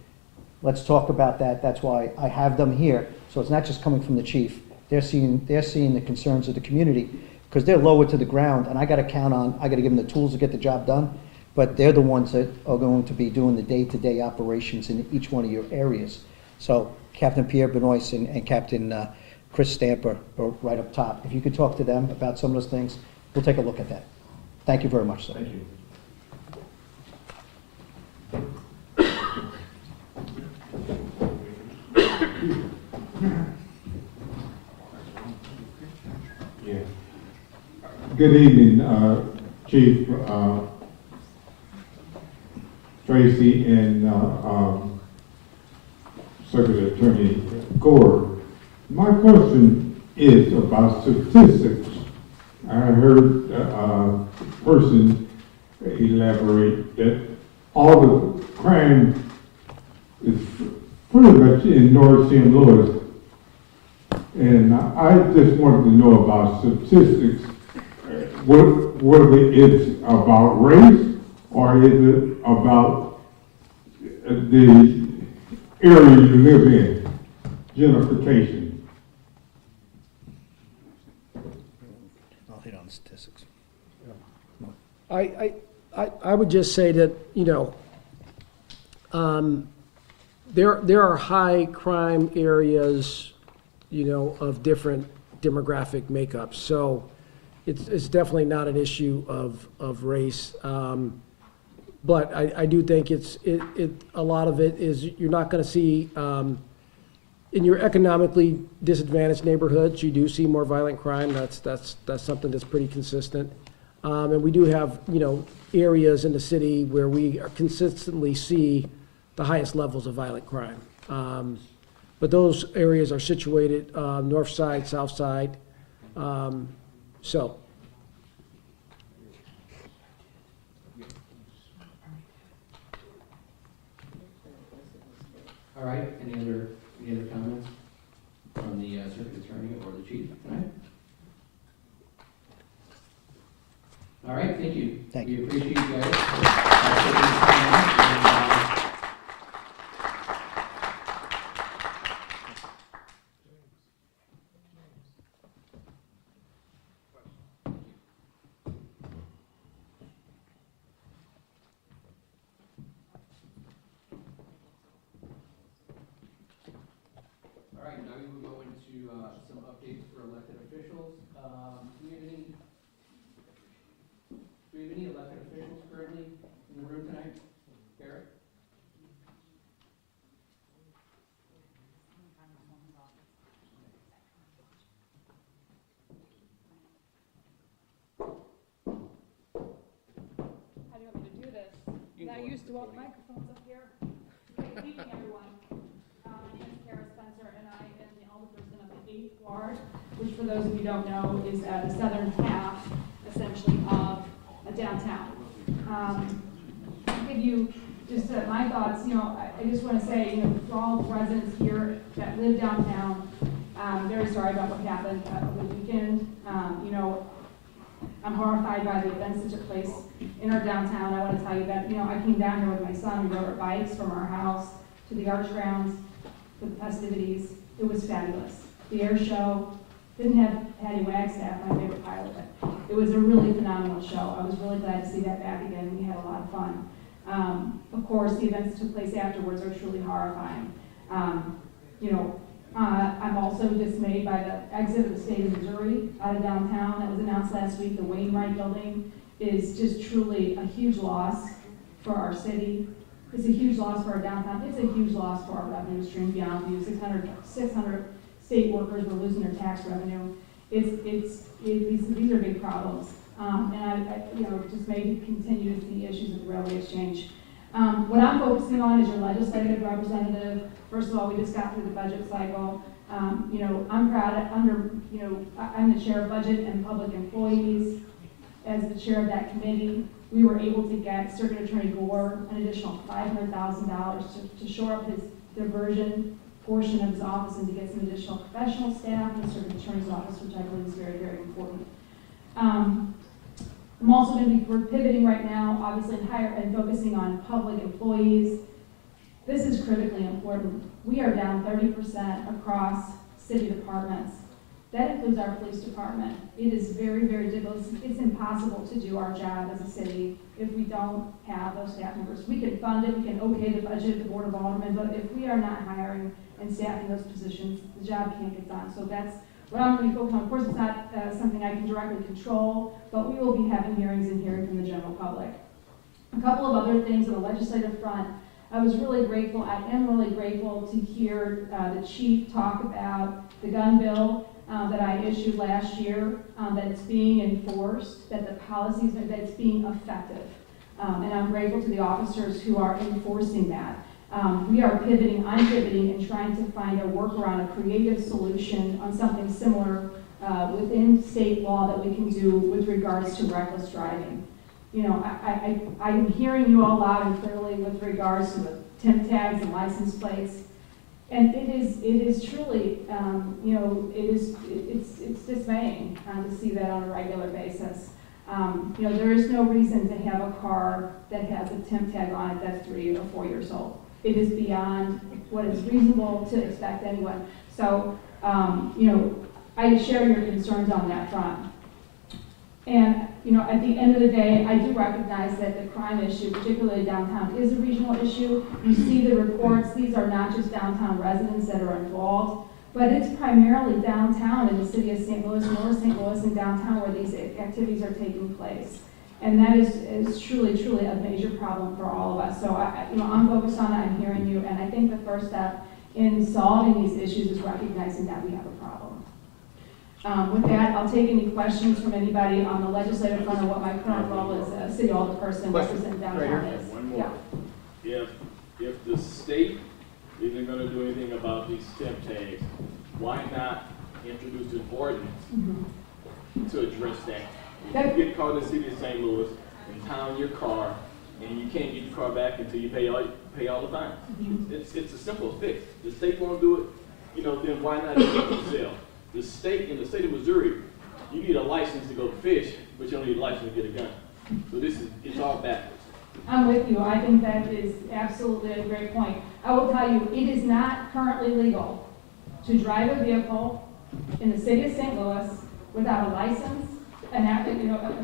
Let's talk about that. That's why I have them here. So it's not just coming from the chief. They're seeing the concerns of the community, because they're lower to the ground, and I got to give them the tools to get the job done. but they're the ones that are going to be doing the day-to-day operations in each one of your areas. So Captain Pierre Benoist and Captain Chris Stamper are right up top. If you could talk to them about some of those things, we'll take a look at that. Thank you very much, sir. Thank you. Yeah. Good evening, Chief Tracy and Circuit Attorney Gore. My question is about statistics. I heard a person elaborate that all the crime is pretty much in North St. Louis. And I just wanted to know about statistics. Whether it's about race or is it about the area you live in, gentrification? I'll hit on statistics. I would just say that, you know, there are high crime areas, you know, of different demographic makeups. So it's definitely not an issue of race. But I do think a lot of it is you're not going to see, in your economically disadvantaged neighborhoods, you do see more violent crime. That's something that's pretty consistent. And we do have, you know, areas in the city where we consistently see the highest levels of violent crime. But those areas are situated north side, south side. So. All right, any other comments from the circuit attorney or the chief tonight? All right, thank you. Thank you. you. We appreciate you guys. All right, now we will go into some updates for elected officials. Do we have any elected officials currently in the room tonight? Garrett? How do you want me to do this? Not used to all the microphones up here. Good evening, everyone. My name is Kara Spencer, and I am the alderperson of the 8th Ward, which, for those of you who don't know, is the southern half, essentially, of downtown. I'll give you just my thoughts. You know, I just want to say, you know, for all the residents here that live downtown, I'm very sorry about what happened over the weekend. You know, I'm horrified by the events that took place in our downtown. I want to tell you that, you know, I came down here with my son. We rode our bikes from our house to the arch grounds for the festivities. It was fabulous. The air show didn't have Patty Wagstaff, my favorite pilot, but it was a really phenomenal show. I was really glad to see that back again. We had a lot of fun. Of course, the events that took place afterwards are truly horrifying. You know, I'm also dismayed by the exit of the state of Missouri out of downtown that was announced last week. The Wainwright building is just truly a huge loss for our city. It's a huge loss for our downtown. It's a huge loss for our revenue stream beyond view. 600 state workers were losing their tax revenue. These are big problems. And I you know, just may continue to see issues with the railway exchange. What I'm focusing on is your legislative representative. First of all, we just got through the budget cycle. You know, I'm proud I'm the chair of Budget and Public Employees. As the chair of that committee, we were able to get Circuit Attorney Gore an additional $500,000 to shore up his diversion portion of his office and to get some additional professional staff in the Circuit Attorney's office, which I believe is very, very important. I'm also going to be pivoting right now, obviously, and focusing on public employees. This is critically important. We are down 30% across city departments. That includes our police department. It is very, very difficult. It's impossible to do our job as a city if we don't have those staff members. We can fund it, we can okay the budget at the Board of Aldermen, but if we are not hiring and staffing those positions, the job can't get done. So that's what I'm going to be focused on. Of course, it's not something I can directly control, but we will be having hearings and hearing from the general public. A couple of other things on the legislative front. I was really grateful, I am really grateful to hear the chief talk about the gun bill that I issued last year, that it's being enforced, that the policies, that it's being effective. And I'm grateful to the officers who are enforcing that. We are pivoting, I'm pivoting and trying to find a workaround, a creative solution on something similar within state law that we can do with regards to reckless driving. You know, I'm hearing you all loud and clearly with regards to the temp tags and license plates. And it is truly, you know, it's dismaying to see that on a regular basis. You know, there is no reason to have a car that has a temp tag on it that's 3 or 4 years old. It is beyond what is reasonable to expect anyone. So, you know, I share your concerns on that front. And, you know, at the end of the day, I do recognize that the crime issue, particularly downtown, is a regional issue. You see the reports, these are not just downtown residents that are involved, but it's primarily downtown in the city of St. Louis, North St. Louis, and downtown where these activities are taking place. And that is truly, truly a major problem for all of us. So, you know, I'm focused on it, I'm hearing you, and I think the first step in solving these issues is recognizing that we have a problem. With that, I'll take any questions from anybody on the legislative front of what my current role as a city alderperson representing downtown is. One more. Yeah. If the state isn't gonna do anything about these temp tags, why not introduce an ordinance to address that? If you get caught in the city of St. Louis and town your car, and you can't get your car back until you pay all the fines. It's a simple fix. The state won't do it, you know, then why not do it yourself? The state, in the state of Missouri, you need a license to go fish, but you don't need a license to get a gun. So it's all backwards. I'm with you. I think that is absolutely a great point. I will tell you, it is not currently legal to drive a vehicle in the city of St. Louis without a license, a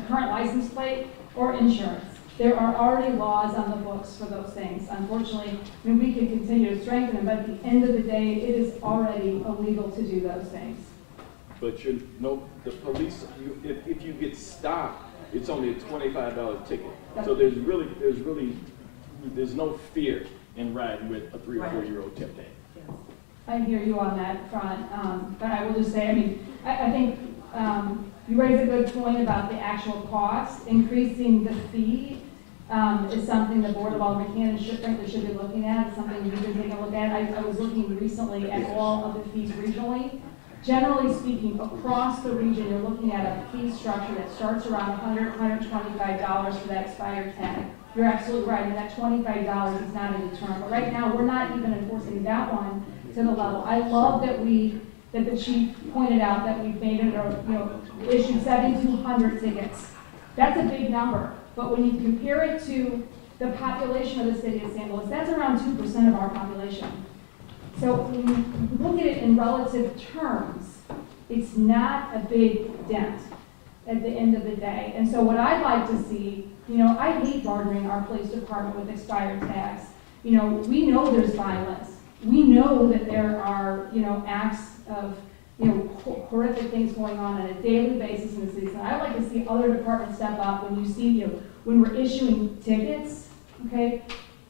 current license plate, or insurance. There are already laws on the books for those things. Unfortunately, I mean, we can continue to strengthen them, but at the end of the day, it is already illegal to do those things. But the police, if you get stopped, it's only a $25 ticket. So there's no fear in riding with a 3 or 4 year old temp tag. I hear you on that front, but I will just say, I mean, I think you raise a good point about the actual cost. Increasing the fee is something the Board of Aldermen can and should be looking at. It's something we've been taking a look at. I was looking recently at all of the fees regionally. Generally speaking, across the region, you're looking at a fee structure that starts around $100, $125 for that expired tag. You're absolutely right, and that $25 is not a deterrent. But right now, we're not even enforcing that one to the level. I love that the chief pointed out that we've made it, or issued 7,200 tickets. That's a big number, but when you compare it to the population of the city of St. Louis, that's around 2% of our population. So when you look at it in relative terms, it's not a big dent at the end of the day. And so what I'd like to see, I hate burdening our police department with expired tags. We know there's violence. We know that there are, acts of, horrific things going on a daily basis in the city. So I'd like to see other departments step up when you see, when we're issuing tickets, okay?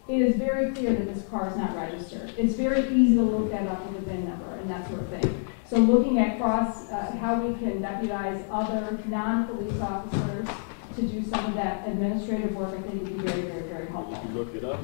It is very clear that this car is not registered. It's very easy to look that up with a VIN number and that sort of thing. So looking at how we can deputize other non-police officers to do some of that administrative work, I think would be very, very, very helpful. If you look it up,